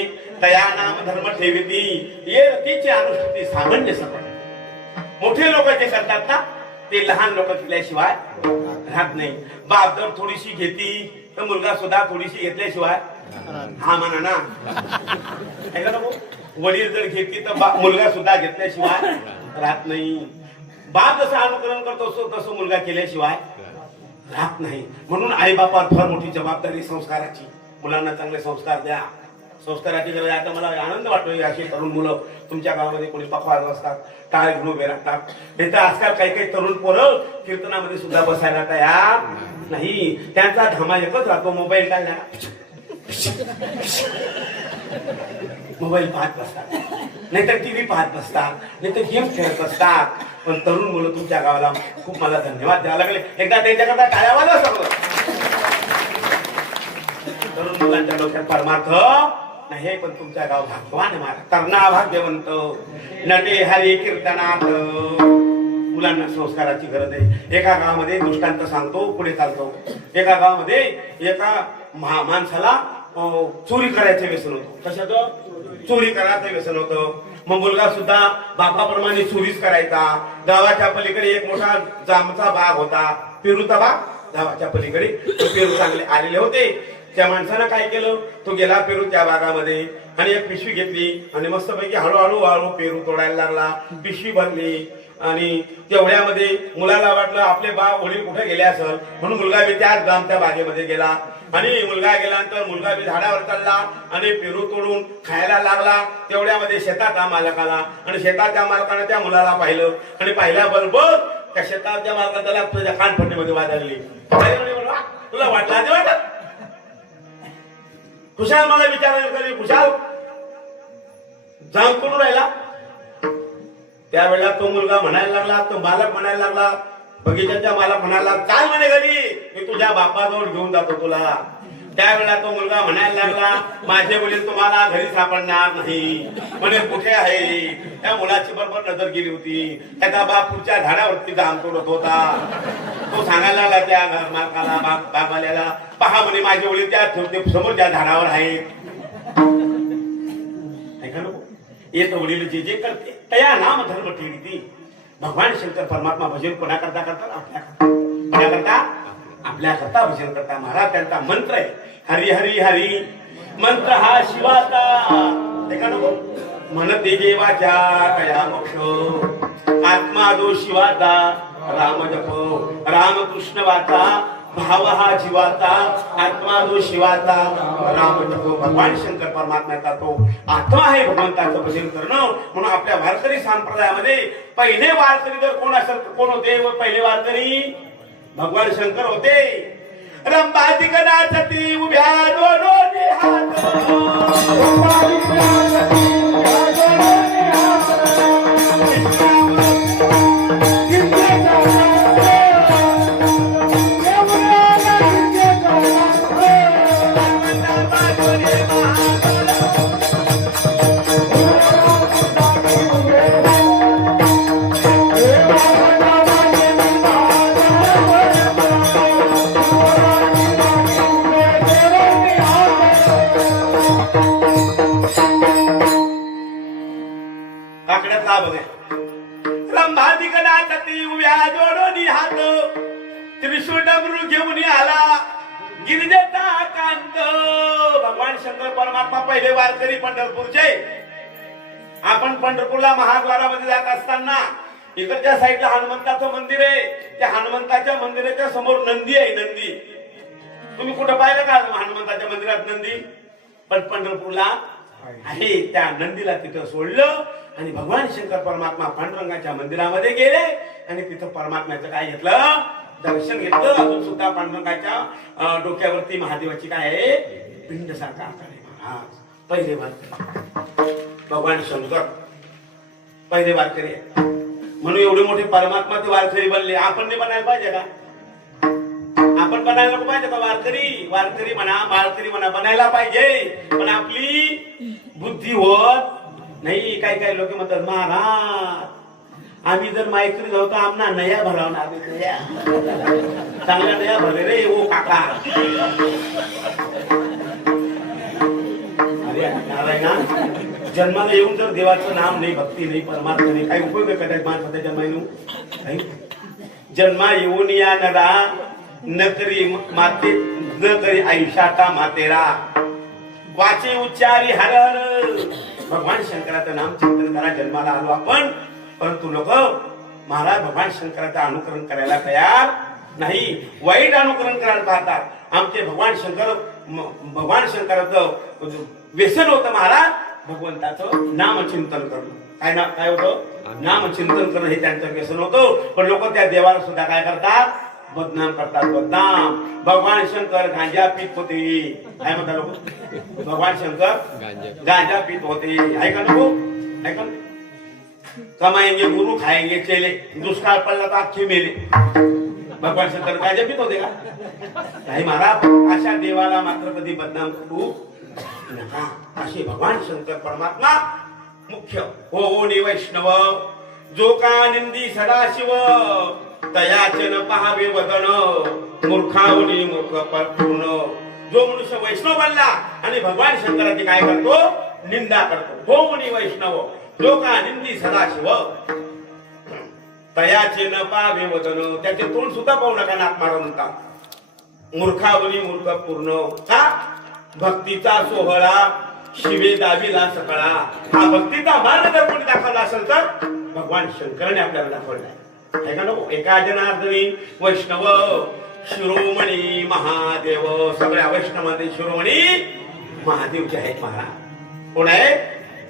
तया नाम धर्म ठेविती ये रतीचे अनुष्ठिती सामान्य सपट. मोठे लोक जे करतात ना ते लहान लोक केल्याशिवाय राहत नाही. बाप जर थोडीशी घेती तर मुलगा सुद्धा थोडीशी घेतल्याशिवाय हा म्हणा ना. वडील जर घेतली तर मुलगा सुद्धा घेतल्याशिवाय राहत नाही. बाप जसं अनुकरण करतो तसं मुलगा केल्याशिवाय राहत नाही. म्हणून आई बापावर फार मोठी जबाबदारी संस्काराची. मुलांना चांगले संस्कार द्या. संस्काराची गरज. आता मला आनंद वाटतोय अशी तरुण मुलं तुमच्या गावामध्ये कोणी पखवाज असतात, टाळ घेऊन उभे राहतात. नाही तर आजकाल काही काही तरुण पोरं कीर्तनामध्ये सुद्धा बसायला तयार नाही. त्यांचा धमा एकच राहतो मोबाईल काढला मोबाईल पाहत बसतात, नाहीतर टीव्ही पाहत बसतात, नाहीतर गेम खेळत बसतात. पण तरुण मुलं तुमच्या गावाला खूप मला धन्यवाद द्यावा लागले. एकदा त्यांच्याकरता टाळ्या वाजवा सगळं. तरुण मुलांच्या डोक्यात परमार्थ नाही. पण तुमच्या गाव भाग्यवान महाराज. कर्णा भाग्यवंत नटे हरी कीर्तनात. मुलांना संस्काराची गरज आहे. एका गावामध्ये दृष्टांत सांगतो पुढे चालतो. एका गावामध्ये एका माणसाला चोरी करायचं व्यसन होतं. कशाचं? चोरी करायचं व्यसन होतं. मग मुलगा सुद्धा बापाप्रमाणे चोरीच करायचा. गावाच्या पलीकडे एक मोठा जामचा बाग होता, पेरूचा बाग. गावाच्या पलीकडे पेरू चांगले आलेले होते. त्या माणसानं काय केलं? तो गेला पेरूच्या बागामध्ये आणि एक पिशवी घेतली आणि मस्तपैकी हळूहळू हळू पेरू तोडायला लागला. पिशवी भरली आणि तेवढ्यामध्ये मुलाला वाटलं आपले वडील कुठे गेले असेल म्हणून मुलगा बी त्याच जामच्या बागेमध्ये गेला. आणि मुलगा गेल्यानंतर मुलगा बी झाडावर चढला आणि पेरू तोडून खायला लागला. तेवढ्यामध्ये शेताचा मालक आला आणि शेताच्या मालकाने त्या मुलाला पाहिलं आणि पाहिल्याबरोबर त्या शेताच्या मालकाने त्याला तुझ्या कानपट्टीमध्ये वाजवली. तुला वाटला ते वाटत खुशाल मला विचारायला खुशाल जाम करून राहिला. त्यावेळेला तो मुलगा म्हणायला लागला, तो मालक म्हणायला लागला, बगीच्याच्या मालक म्हणाला काय म्हणे घरी मी तुझ्या बापाजवळ घेऊन जातो तुला. त्यावेळेला तो मुलगा म्हणायला लागला माझे वडील तुम्हाला घरी सापडणार नाही म्हणे. कुठे आहे? त्या मुलाची बरोबर नजर गेली होती. त्याचा बाप पुढच्या झाडावरती जाम तोडत होता. तो सांगायला लागला त्या मालकाला बागवाल्याला पहा म्हणे माझे वडील त्या समोरच्या झाडावर आहेत. ऐका नको येत वडील जे जे करते तया नाम धर्म ठेवी भगवान शंकर परमात्मा भजन कोणाकरता करतात? आपल्याकरता आपल्याकरता भजन करता. महाराज त्यांचा मंत्र आहे हरी हरी हरी. मंत्र हा शिवाचा ते का नको म्हणते देवाच्या कया मोक्ष. आत्मा जो शिवाचा राम जप रामकृष्ण वाचा. भाव हा जीवाचा आत्मा जो शिवाचा राम जप. भगवान शंकर परमात्म्याचा तो आत्मा आहे भगवंताचं भजन करणं. म्हणून आपल्या वारकरी संप्रदायामध्ये पहिले वारकरी जर कोण असेल कोण होते? व पहिले वारकरी भगवान शंकर होते. रंभाती गणासती उभ्या दोन्ही रंभाती गणासती उभ्या दोन्ही हात. त्रिशूळ डमरू घेऊन आला गिरिजेचा कांत. भगवान शंकर परमात्मा पहिले वारकरी पंढरपूरचे. आपण पंढरपूरला महाद्वारामध्ये जात असताना इकडच्या साईडला हनुमंताचं मंदिर आहे. त्या हनुमंताच्या मंदिराच्या समोर नंदी आहे. नंदी तुम्ही कुठं पाहिलं का हनुमंताच्या मंदिरात नंदी? पण पंढरपूरला आहे. त्या नंदीला तिथं सोडलं आणि भगवान शंकर परमात्मा पांडुरंगाच्या मंदिरामध्ये गेले आणि तिथं परमात्म्याचं काय घेतलं? दर्शन घेतलं. अजून सुद्धा पांडुरंगाच्या डोक्यावरती महादेवाची काय आहे? पिंड सारखा आकार आहे. महाराज पहिले वारकरी भगवान शंकर पहिले वारकरी आहे. म्हणून एवढे मोठे परमात्मा ते वारकरी बनले. आपण नाही बनायला पाहिजे का? आपण बनायला नको पाहिजे का? वारकरी वारकरी म्हणा माळकरी म्हणा बनायला पाहिजे. पण आपली बुद्धी होत नाही. काही काही लोक म्हणतात महाराज आम्ही जर मायकरी जाऊ तर आमना नया भरावणार. चांगल्या नया भरले रे ओ काका. अरे नारायणा जन्माला येऊन जर देवाचं नाम नाही भक्ती नाही परमार्थ नाही काही उपयोग आहे का माणसाच्या जन्मायनू? जन्मा येऊन या नरा न करी माते न करी आयुष्याता मातेरा. वाचे उच्चारी हर हर. भगवान शंकराचं नाम चिंतन करा. जन्माला आलो आपण परंतु लोक महाराज भगवान शंकराचं अनुकरण करायला तयार नाही. वाईट अनुकरण करायला पाहतात. आमचे भगवान शंकराचं व्यसन होतं महाराज भगवंताचं नामचिंतन करणं. काय होतं? नामचिंतन करणं हे त्यांचं व्यसन होतं. पण लोक त्या देवाला सुद्धा काय करतात? बदनाम करतात. बदनाम. भगवान शंकर गांजा पीत होते. काय म्हणतात लोक? भगवान शंकर गांजा पीत होते. ऐका नको ऐका. कमाएंगे गुरु खाएंगे चेले. दुष्काळ पडला तर अख्खे मेले. भगवान शंकर गांजा पीत होते का? नाही महाराज. अशा देवाला मात्र कधी बदनाम करू नका. असे भगवान शंकर परमात्मा मुख्य हो नि वैष्णव. जो का निंदी सदाशिव तयाचे न पहावे वदन. मूर्खावनी मूर्ख पूर्ण. जो मनुष्य वैष्णव बनला आणि भगवान शंकराची काय करतो? निंदा करतो. हो मुनी वैष्णव जो का निंदी सदाशिव तयाचे न पाहावे वदन. त्याचे तोंड सुद्धा पाहू नका नाक मारा म्हणता. मूर्खावनी मूर्ख पूर्ण. का? भक्तीचा सोहळा शिवे दावीला सकळा. हा भक्तीचा मार्ग जर कोणी दाखवला असेल तर भगवान शंकराने आपल्याला दाखवलाय. ऐका नको. एका जनार्दनी वैष्णव शिरोमणी महादेव. सगळ्या वैष्णवांमध्ये शिरोमणी महादेवचे आहेत. महाराज कोण आहे?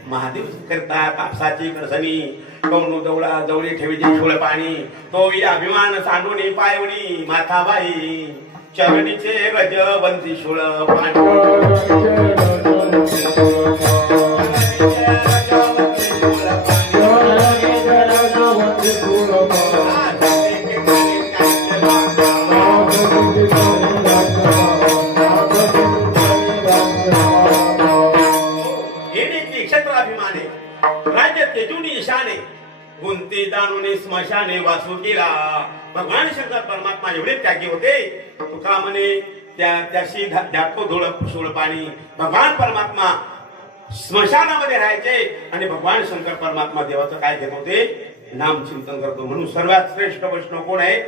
महादेव करता कापसाची करसनी कौनु दौडा जवळी ठेवीची शोळ पाणी. तो अभिमान सांडूनी पायवणी माथाबाई. चरणीचे रजवंती शोळ पाणी. गुंती दानुने स्मशाने वासू केला. भगवान शंकर परमात्मा एवढे त्यागी होते. तुका म्हणे त्याशी दाखव धुळ शोळ पाणी. भगवान परमात्मा स्मशानामध्ये राहायचे आणि भगवान शंकर परमात्मा देवाचं काय घेत होते? नाम चिंतन करतो. म्हणून सर्वात श्रेष्ठ वैष्णव कोण आहे?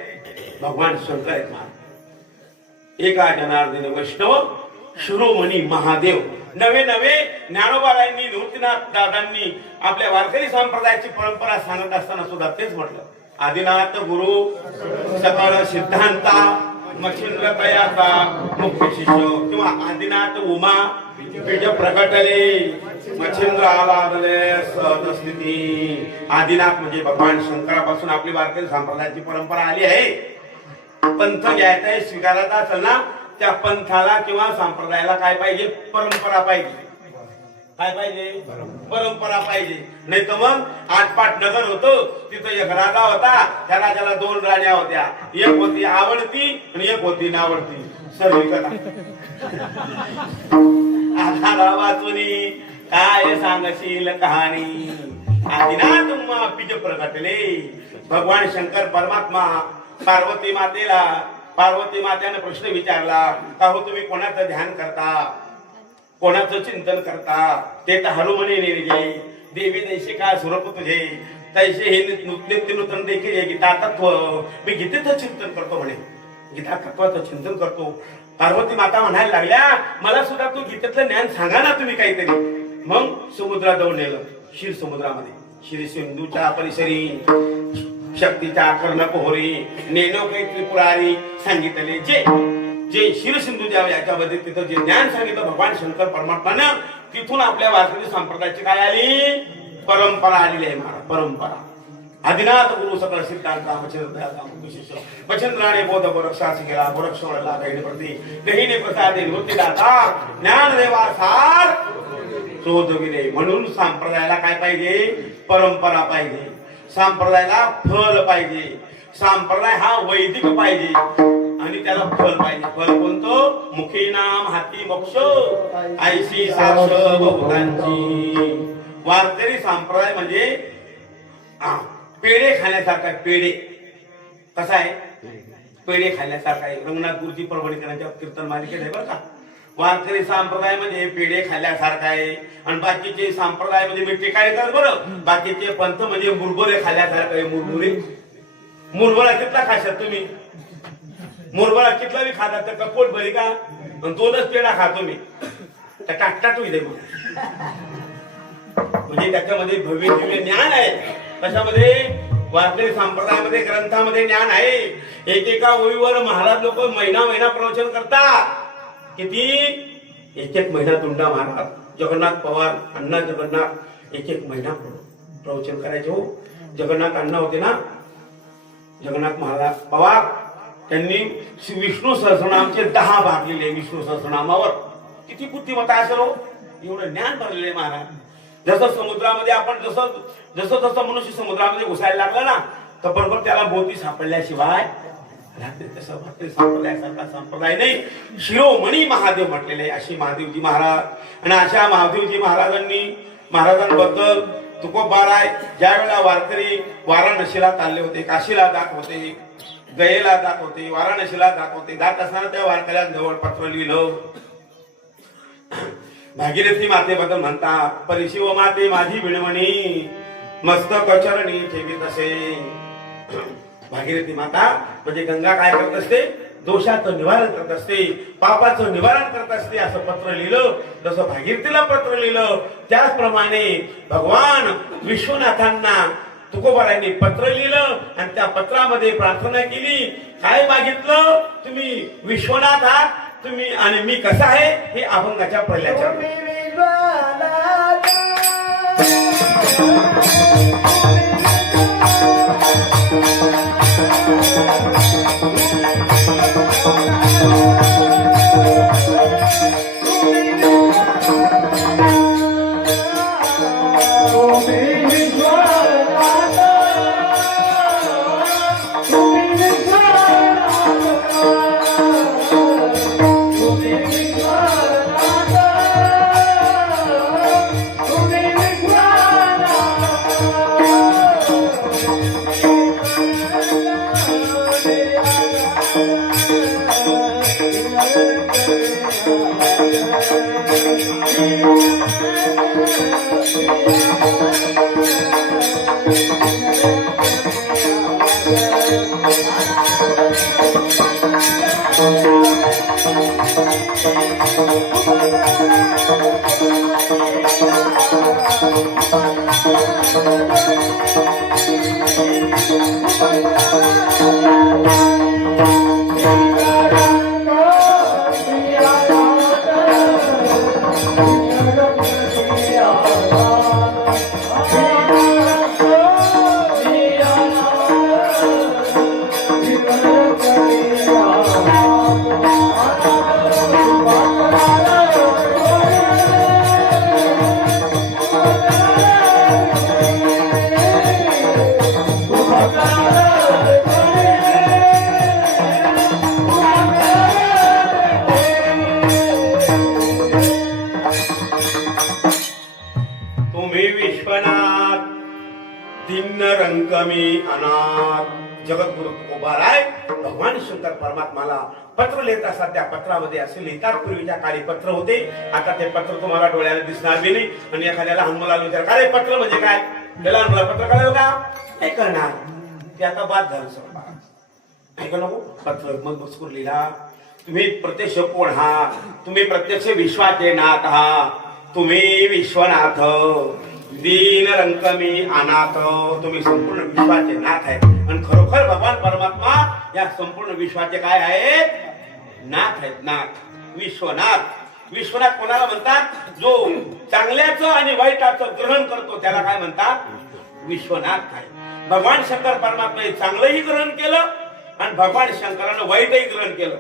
भगवान शंकर आहेत महाराज. एका जनार्दन वैष्णव शिरोमणी महादेव. नवे नवे ज्ञानोबारायांनी नृत्यनाथ दादांनी आपल्या वारकरी संप्रदायाची परंपरा सांगत असताना सुद्धा तेच म्हटलं, आदिनाथ गुरु सकळ सिद्धांता मच्छिंद्र तयाचा मुख्य शिष्य किंवा आदिनाथ उमा बीज प्रकटले मच्छिंद्र आलादले सहज स्थिती. आदिनाथ म्हणजे भगवान शंकरापासून आपली वारकरी संप्रदायाची परंपरा आली आहे. पंथ घ्यायचा आहे, स्वीकारायचा असेल ना, त्या पंथाला किंवा संप्रदायाला काय पाहिजे? परंपरा पाहिजे. काय पाहिजे? परंपरा पाहिजे. नाही तर मग आटपाट नगर होतं, तिथं एक राजा होता, त्या राजाला 2 राण्या होत्या, एक होती आवडती आणि एक होती नावडती. सर्व कथा आता वाचुनी काय सांगशील कहाणी. आदिनाथ उमा बीज प्रगटले. भगवान शंकर परमात्मा पार्वती मातेने प्रश्न विचारला, का हो तुम्ही कोणाचं ध्यान करता, कोणाचं चिंतन करता? ते तर हनुमने निर्जय देवी दैसे का स्वरूप तुझे तैसे हे नित्य नूतन देखील हे गीता तत्व. मी गीतेचं चिंतन करतो म्हणे, गीता तत्वाचं चिंतन करतो. पार्वती माता म्हणायला लागल्या, मला सुद्धा तू गीतेतलं ज्ञान सांगा ना तुम्ही काहीतरी. मग समुद्राजवळ नेलं, क्षीर समुद्रामध्ये. श्री सिंधूच्या परिसरी शक्तीच्या कर्ण पोहरी नेनो काही त्रिपुरारी सांगितले. जे क्षीर सिंधूच्या याच्यामध्ये तिथं जे ज्ञान सांगितलं भगवान शंकर परमात्मानं, तिथून आपल्या वारकरी संप्रदायाची काय आली? परंपरा आलेली आहे महाराज. परंपरा आदिनाथ गुरु सकळ सिद्धांता मच्छिंद्राने बोध गोरक्षास गेला, गोरक्ष वळला गहिने प्रती गहिने प्रसादे नृत्यदाता ज्ञानदेवा सार शोधविले. म्हणून संप्रदायाला काय पाहिजे? परंपरा पाहिजे. संप्रदायाला फल पाहिजे. संप्रदाय हा वैदिक पाहिजे आणि त्याला फल पाहिजे. फल कोणतं? मुखी नाम हाती मोक्ष आयशी साक्ष बहुतांची. वारकरी संप्रदाय म्हणजे पेढे खाण्यासारखा. पेढे कसा आहे? पेढे खाण्यासारखा आहे. रंगनाथ गुरुजी परभणीकरांच्या कीर्तन मालिकेत आहे बरं का. वारकरी संप्रदाय म्हणजे पेढे खाल्ल्यासारखा आहे. आणि बाकीचे संप्रदाय म्हणजे मी टिकाळे कर बरं, बाकीचे पंथ म्हणजे मुरबुरे खाल्ल्यासारखं आहे. मुरबुरा कितला खाशात तुम्ही? मुरबुरा कितला बी खाता तर पोट भरी का? 2च पेढा खातो मी तर टाकटाटू इथे. म्हणजे त्याच्यामध्ये भव्य दिव्य ज्ञान आहे. कशामध्ये? वारकरी संप्रदायामध्ये ग्रंथामध्ये ज्ञान आहे. एकेका ओळीवर महाराज लोक महिना प्रवचन करतात. किती? एक महिना तुंडा महाराज, जगन्नाथ पवार, अण्णा जगन्नाथ एक महिना प्रवचन करायचे. हो, जगन्नाथ अण्णा होते ना, जगन्नाथ महाराज पवार, त्यांनी विष्णू सहस्रनामचे 10 भाग लिहिले. विष्णू सहस्रनामावर किती बुद्धिमत्ता असेल हो, एवढं ज्ञान भरलेले महाराज. जसं समुद्रामध्ये आपण जसं मनुष्य समुद्रामध्ये घुसायला लागला ना, तर बरोबर त्याला बोटी सापडल्याशिवाय तसं भक्ती संप्रदायासारखा संप्रदाय नाही. शिरोमणी महादेव म्हटलेले अशी महादेवजी महाराज. आणि अशा महादेवजी महाराजांबद्दल तुकोबाराय ज्या वेळेला वारकरी वाराणसीला चालले होते, काशीला जात होते, गयेला जात होते, वाराणसीला जात होते, जात असताना त्या वारकऱ्यांजवळ पत्र लिहिलं. भागीरथी मातेबद्दल म्हणता, परिशिव माते माझी विणमणी मस्तक चरणी ठेवीत असे. भागीरथी माता म्हणजे गंगा काय करत असते? दोषाचं निवारण करत असते, पापाचं निवारण करत असते. असं पत्र लिहिलं. जसं भागीरथीला पत्र लिहिलं त्याचप्रमाणे भगवान विश्वनाथांना तुकोबारायांनी पत्र लिहिलं आणि त्या पत्रामध्ये प्रार्थना केली. काय मागितलं? तुम्ही विश्वनाथ आहात, तुम्ही आणि मी कसा आहे हे अभंगाच्या पहिल्याच्या तुम्ही विश्वनाथ दीन रंगमी अनाथ जगद्गुरु उभाराय भगवान शंकर परमात्माला पत्र लिहित असतात. त्या पत्रामध्ये असे लिहितात, पूर्वीच्या काळी पत्र होते, आता ते पत्र तुम्हाला डोळ्याला दिसणार बी नाही. आणि एखाद्याला लहान मुलाला विचार काय पत्र म्हणजे काय, त्याला लहान मुला पत्र कळलं का नाही करणार, ते आता बाद झालं सर. ऐका नको पत्र मग मजकूर लिहिला. तुम्ही प्रत्यक्ष कोण आहात, तुम्ही प्रत्यक्ष विश्वाचे नाथ आहात, तुम्ही विश्वनाथ दीन रंकमी अनाथ, तुम्ही संपूर्ण विश्वाचे नाथ आहे. आणि खरोखर भगवान परमात्मा या संपूर्ण विश्वाचे काय आहेत, नाथ आहेत. नाथ विश्वनाथ. विश्वनाथ कोणाला म्हणतात, जो चांगल्याचं आणि वाईटाचं ग्रहण करतो त्याला काय म्हणतात, विश्वनाथ आहे. भगवान शंकर परमात्माने चांगलंही ग्रहण केलं आणि भगवान शंकरानं वाईटही ग्रहण केलं.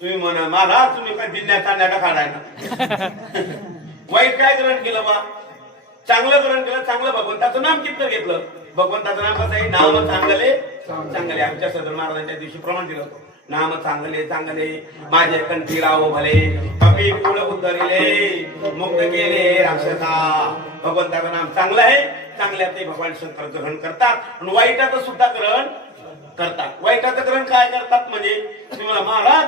तुम्ही म्हणा मला तुम्ही काय दिन्याचा नाटक काढायला वाईट काय ग्रहण केलं बा, चांगलं ग्रहण केलं. चांगलं भगवंताचं नाम किती घेतलं. भगवंताचं नाम कसं आहे, नाम चांगले चांगले. आमच्या सदर महाराजांच्या दिवशी प्रमाण दिलं होतं, नाम चांगले चांगले माझे कंठी राहो भले, कमी कुळ उतरिले मुक्त केले राक्षसा. भगवंताचं नाम चांगलं आहे, चांगल्यातही भगवान शंकर ग्रहण करतात आणि वाईटाचं सुद्धा ग्रहण करतात. वाईटाचं ग्रहण काय करतात म्हणजे, तुम्हाला महाराज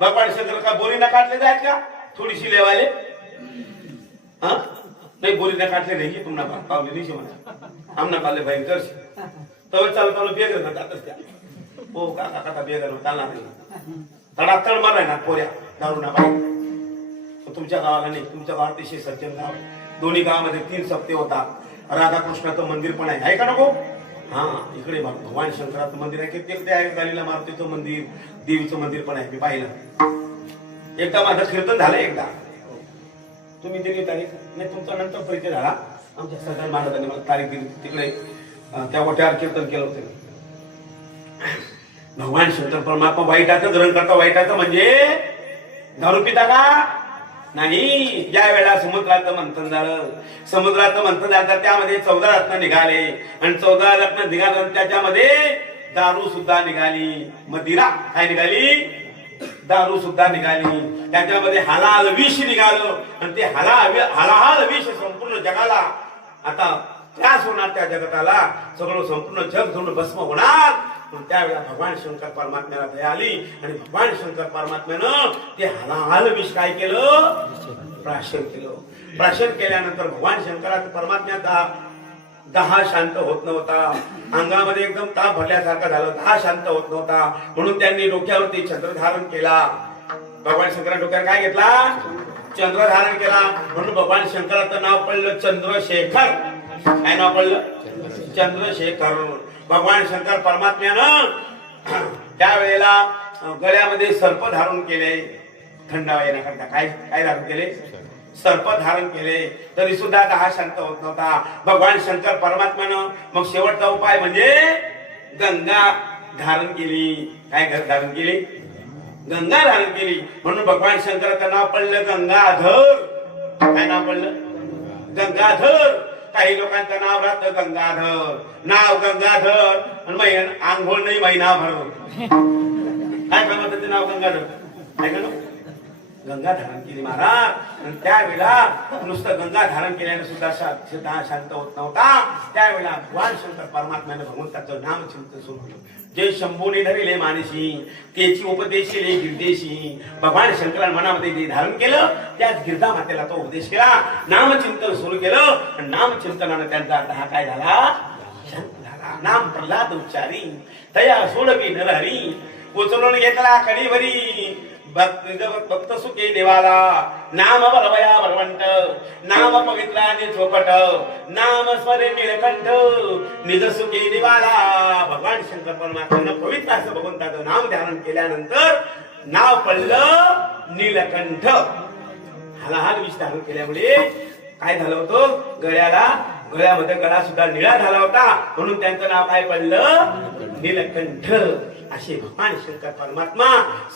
भगवान शंकर का बोरीना काढले जायत का, थोडीशी लेवाले हा नाही बोरीना काढले नाही की तुम्हाला पावले नाही म्हणा आमना पावले भयंकर तवे चालू चालू बेगर जातच त्या हो काका काका बेगर चालणार नाही. तडातड माराय ना पोऱ्या दारू ना बाई. तुमच्या गावाला नाही, तुमच्या गावात अतिशय सज्जन गाव आहे. दोन्ही गावामध्ये 3 सप्ते होता. राधाकृष्णाचं मंदिर पण आहे का नको. हा इकडे भगवान शंकराचं मंदिर आहे, कित्येक आहे गालीला मारुतीचं मंदिर, देवीचं मंदिर पण आहे. मी पाहिलं एकदा माझं कीर्तन झालं. एकदा तुम्ही दिली तारीख नाही, तुमचा नंतर परिचय झाला. आमच्या सगळ्या महाराजांनी मला तारीख दिली, तिकडे त्या गोट्यावर कीर्तन केलं होतं. भगवान शंकर परमात्मा वाईटाचं ग्रहण करता. वाईटाचं म्हणजे दारू पिता का नाही. ज्या वेळेला समुद्राचं मंथन झालं, समुद्राचं मंथन झालं त्यामध्ये 14 रत्न निघाले आणि 14 रत्न निघालं त्याच्यामध्ये दारू सुद्धा निघाली. मदिरा काय निघाली, दारू सुद्धा निघाली. त्याच्यामध्ये हलाल विष निघालं आणि ते हलाल विष संपूर्ण जगाला आता त्रास होणार. त्या जगताला सगळं संपूर्ण जग सोडून भस्म होणार. त्यावेळेला भगवान शंकर परमात्म्याला दया आली आणि भगवान शंकर परमात्म्यानं ते हलाल विष काय केलं, प्राशन केलं. प्राशन केल्यानंतर भगवान शंकराचा परमात्म्याचा दहा शांत होत नव्हता. अंगामध्ये एकदम ताप भरल्यासारखा झालं, दहा शांत होत नव्हता. म्हणून त्यांनी डोक्यावरती चंद्र धारण केला. भगवान शंकराच्या डोक्यावर काय घेतला, चंद्र धारण केला. म्हणून भगवान शंकराचं नाव पडलं चंद्रशेखर. काय नाव पडलं, चंद्रशेखर. भगवान शंकर परमात्म्यानं त्यावेळेला गळ्यामध्ये सर्प धारण केले, थंडावा येण्याकरता. काय काय धारण केले, सर्प धारण केले. तरी सुद्धा दहा शांत होत नव्हता. भगवान शंकर परमात्म्यानं मग शेवटचा उपाय म्हणजे गंगा धारण केली. काय धारण केली, गंगा धारण केली. म्हणून भगवान शंकराचं नाव पडलं गंगाधर. काय नाव पडलं, गंगाधर. काही लोकांचं नाव राहतं गंगाधर, नाव गंगाधर आणि आंघोळ नाही महिनाभर. काय म्हणतात ते नाव गंगाधर, काय का गंगा धारण केली महाराज. आणि त्यावेळेला नुसतं गंगा धारण केल्याने सुद्धा शांत होत नव्हता. त्यावेळेला भगवान शंकर परमात्म्याने भगवंताचं नाम चिंतन सुरू केलं. जे शंभूने धरिले मानसी त्याची उपदेशिले गिरदेशी. भगवान शंकराने मनामध्ये जे धारण केलं त्याच गिरजा मातेला तो उपदेश केला. नामचिंतन सुरू केलं आणि नामचिंतनानं त्यांचा अर्थ हा काय झाला, शांत झाला. नाम प्रल्हाद उच्चारी तया सोडवी नरहरी उचलून घेतला कडीवरी भक्त सुखे देवाला नाम बरवया बरवंत नाम पवित्र आणि चोपट नाम स्वरे निळकंठ निज सुखे देवाला भगवान शंकर परमात्म्यानं पवित्र असं भगवंताचं नाम ध्यान केल्यानंतर नाव पडलं नीलकंठ. हालाहाल विष धारण केल्यामुळे काय झालं होतं, गळ्यामध्ये गळा सुद्धा निळा झाला होता, म्हणून त्यांचं नाव काय पडलं, नीलकंठ. असे भगवान शंकर परमात्मा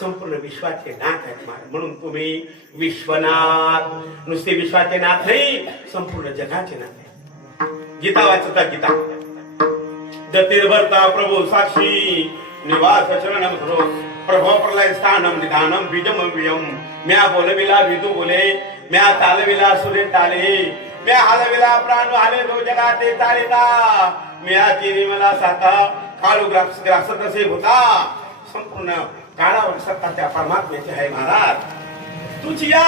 संपूर्ण विश्वाचे नाथ आहेत महाराज. म्हणून तुम्ही विश्वनाथ, नुसते विश्वाचे नाथ नाही, संपूर्ण जगाचे नाथ आहे. गीता वाचता गीता दतिर्भर्ता प्रभू साक्षी निवास शरणम धरो प्रभो प्रलय स्थानम निधानम बीजम व्ययम म्या बोलविला विदू बोले म्या चालविला सुरे टाले म्या हलविला प्राण हाले दो जगाते चालिता म्या चिरी मला साता काळू ग्रास तसे होता. संपूर्ण काळावर सत्ता त्या परमात्म्याची आहे महाराज. तुझिया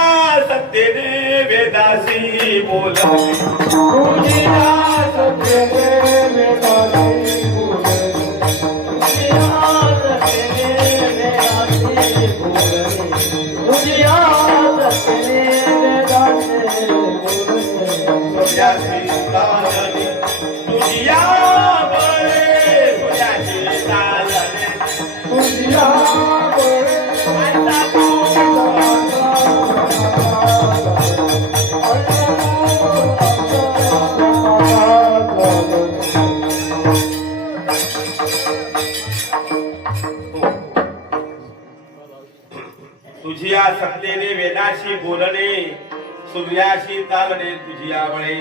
सत्तेने वेदासी बोल तुझिया सत्तेने वेदासी बोल तुझिया सत्तेने वेदासी बोल तुझिया तुझिया सत्तेने वेदाशी बोलणे सूर्याशी चालणे तुझिया बळे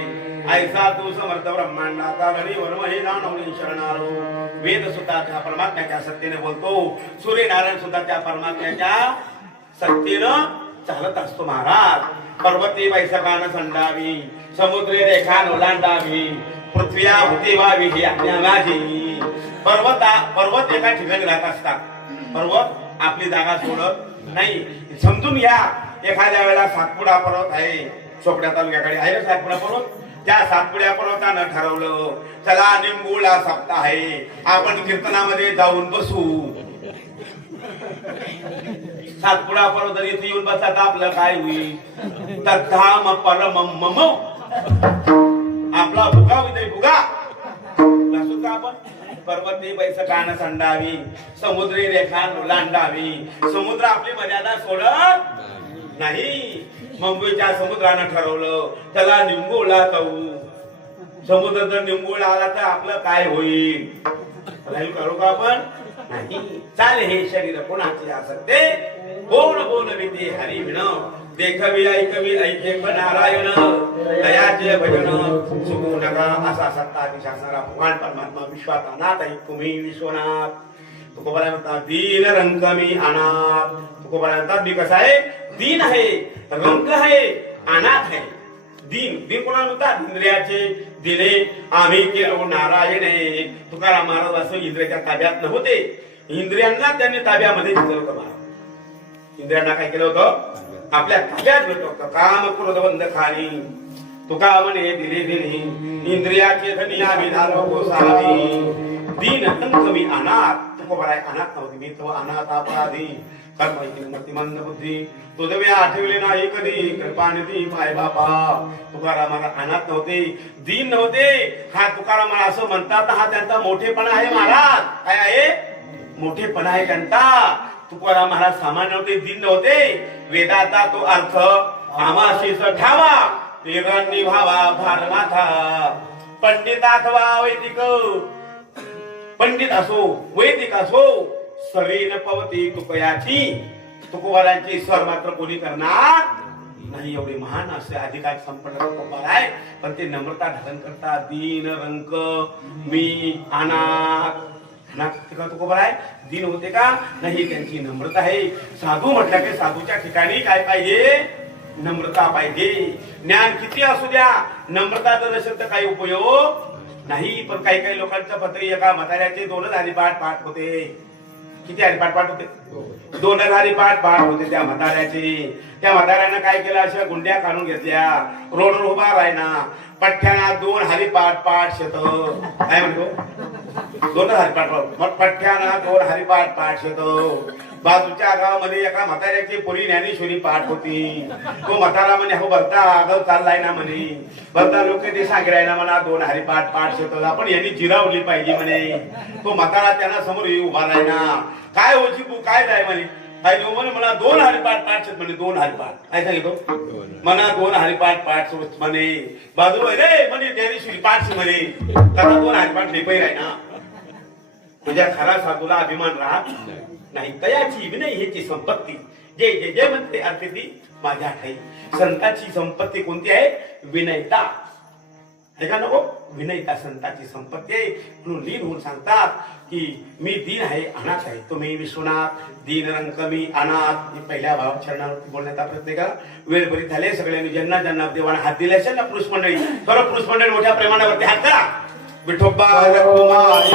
ऐसा तू समर्थ ब्रह्मांडाचा गणी वनमही जाणवणे शरणारो. वेद सुद्धा त्या परमात्म्याच्या सत्तेने बोलतो, सूर्यनारायण सुद्धा त्या परमात्म्याच्या सत्तेनं चालत असतो महाराज. पर्वती वैसकान संडावी समुद्री रेखा ओलांडावी पृथ्व्या होती व्हावी ही आज्ञा माझी. पर्वत एका ठिकाणी राहत असतात. पर्वत आपली जागा सोडत नाही. समजून घ्या, एखाद्या वेळेला सातपुडा पर्वत आहे, चोपड्या तालुक्याकडे आहे ना सातपुडा पर्वत. त्या सातपुड्या पर्वतानं ठरवलं चला निंबूला सप्ताह आहे, आपण कीर्तनामध्ये जाऊन बसू. सातपुडा पर्वत इथे येऊन बसता तर आपलं काय होईल, तद्धाम परमम मम, आपला भुगा विदय भुगा नसू का आपण. पर्वती बैसकान संडावी समुद्री रेखा ओलांडावी. समुद्र आपली मर्यादा सोडत नाही. मुंबईच्या समुद्रानं ठरवलं त्याला निंबूला जाऊ. समुद्र जर निंबूला आला तर आपलं काय होईल, करू का आपण नाही. चाले हे शरीर कोणाचे असते, कोण बोलविते हरी विण, देखवी ऐकवी ऐके नारायण, दयाचे भजन सुखू नका. असा सत्ता अधिशासनाला भगवान परमात्मा विश्वात अनाथ आहे तुम्ही विश्वनाथ. तुकोबाला म्हणतात दीन रंग मी अनाथ. तुकोबाला म्हणतात मी कसा आहे, दीन आहे, रंग आहे, अनाथ आहे. दीन कोणाला म्हणतात, इंद्रियाचे दिले आम्ही केलो नारायण आहे. तुकाराम महाराज असं इंद्रियाच्या ताब्यात नव्हते, इंद्रियांना त्यांनी ताब्यामध्ये घेतलं होतं महाराज. इंद्रियांना काय केलं होतं, आपल्या ताब्यात घेतलं होतं. काम क्रोध बंद खाली तुका म्हणे दिले इंद्रियाचे धनी आम्ही झालो गोसावी. दीन रंग मी अनाथ. तुकोबाला अनाथ नव्हती, मी तो अनाथ अपराधी कर्ममती बुद्धी तुझे आठवले नाही कधी कृपानिधी माय बापा. तुकारामाला अनाथ नव्हते, दीन नव्हते. हा तुकारामाला असं म्हणतात, हा त्यांचा मोठेपणा आहे महाराज. काय आहे, मोठेपणा आहे त्यांचा. तुकाराम महाराज सामान्य नव्हते, दीन नव्हते. वेदाचा तो अर्थ आमाशीस ठावा निरांनी भावा भारनाथा. पंडित अथवा वैदिक, पंडित असो वैदिक असो, सरीन पवती तुकयाची. तुकोबारांची सर मात्र कोणी करणार नाही. एवढे महान असे अधिकार संपन्न तुकोबार आहे, पण ते नम्रता धारण करतात. दीन रंक मी अनाथ. तुकोबार आहे, दीन होते का नाही, त्यांची नम्रता आहे. साधू म्हटलं की साधूच्या ठिकाणी काय पाहिजे, नम्रता पाहिजे. ज्ञान किती असू द्या, नम्रता जर असेल तर काही उपयोग नाही. पण काही लोकांचं पत्र एका म्हाताऱ्याचे 2 हरिपाठ पाठ होते. किती हरिपाठ पाठ होते, 2 हरिपाठ पाठ होते त्या म्हाताऱ्याचे. त्या म्हाताऱ्यानं काय केलं, अशा गुंड्या काढून घेतल्या, रोडवर उभा राहिना, पठ्ठ्याना 2 हरिपाठ पाठ शेत. काय म्हणतो, दोन हरिपाठ मग पठ्ठ्यानं दोन हरिपाठ पाठ येतो. बाजूच्या गावामध्ये एका म्हाताऱ्याची पुरी ज्ञानेश्वरी पाठ होती. तो म्हातारा म्हणे हो भरता आगाव चाललाय ना म्हणे. भरता लोक ते सांगितलंय ना म्हणा दोन हरिपाठ पाठ येतो आपण यांनी जिरावली पाहिजे म्हणे. तो म्हातारा त्यांना समोर उभा राही ना. काय हो चिपू काय नाही म्हणे. काय म्हणे मला दोन हरिपाठ पाठ म्हणे. दोन हरिपाठ काय सांगितलं म्हणा दोन हरिपाठ पाठ म्हणे. बाजू रे म्हणे ज्ञानेश्वरी पाठ म्हणे. त्याला दोन हरिपाठ लिपाई राही ना. तुझ्या खरा साधूला अभिमान राहत नाही. तयाची विनय ह्याची संपत्ती जे जे जे म्हणते अर्थे ती माझ्या ठाई. संताची संपत्ती कोणती आहे विनयता. हे का नको विनयता संताची संपत्ती आहे. म्हणून लीन होऊन सांगतात की मी दीन आहे अनाथ आहे. तुम्ही विश्वनाथ दीन रंग मी अनाथ. पहिल्या भाव चरणावरती बोलण्याचा प्रयत्न करा. वेळ बरी झाले सगळ्यांनी ज्यांना ज्यांना देवाना हात दिले असेल ना पुरुष मंडळी खरं पुरुष मंडळी मोठ्या प्रमाणावरती हात करा. विठोबा रखुमाई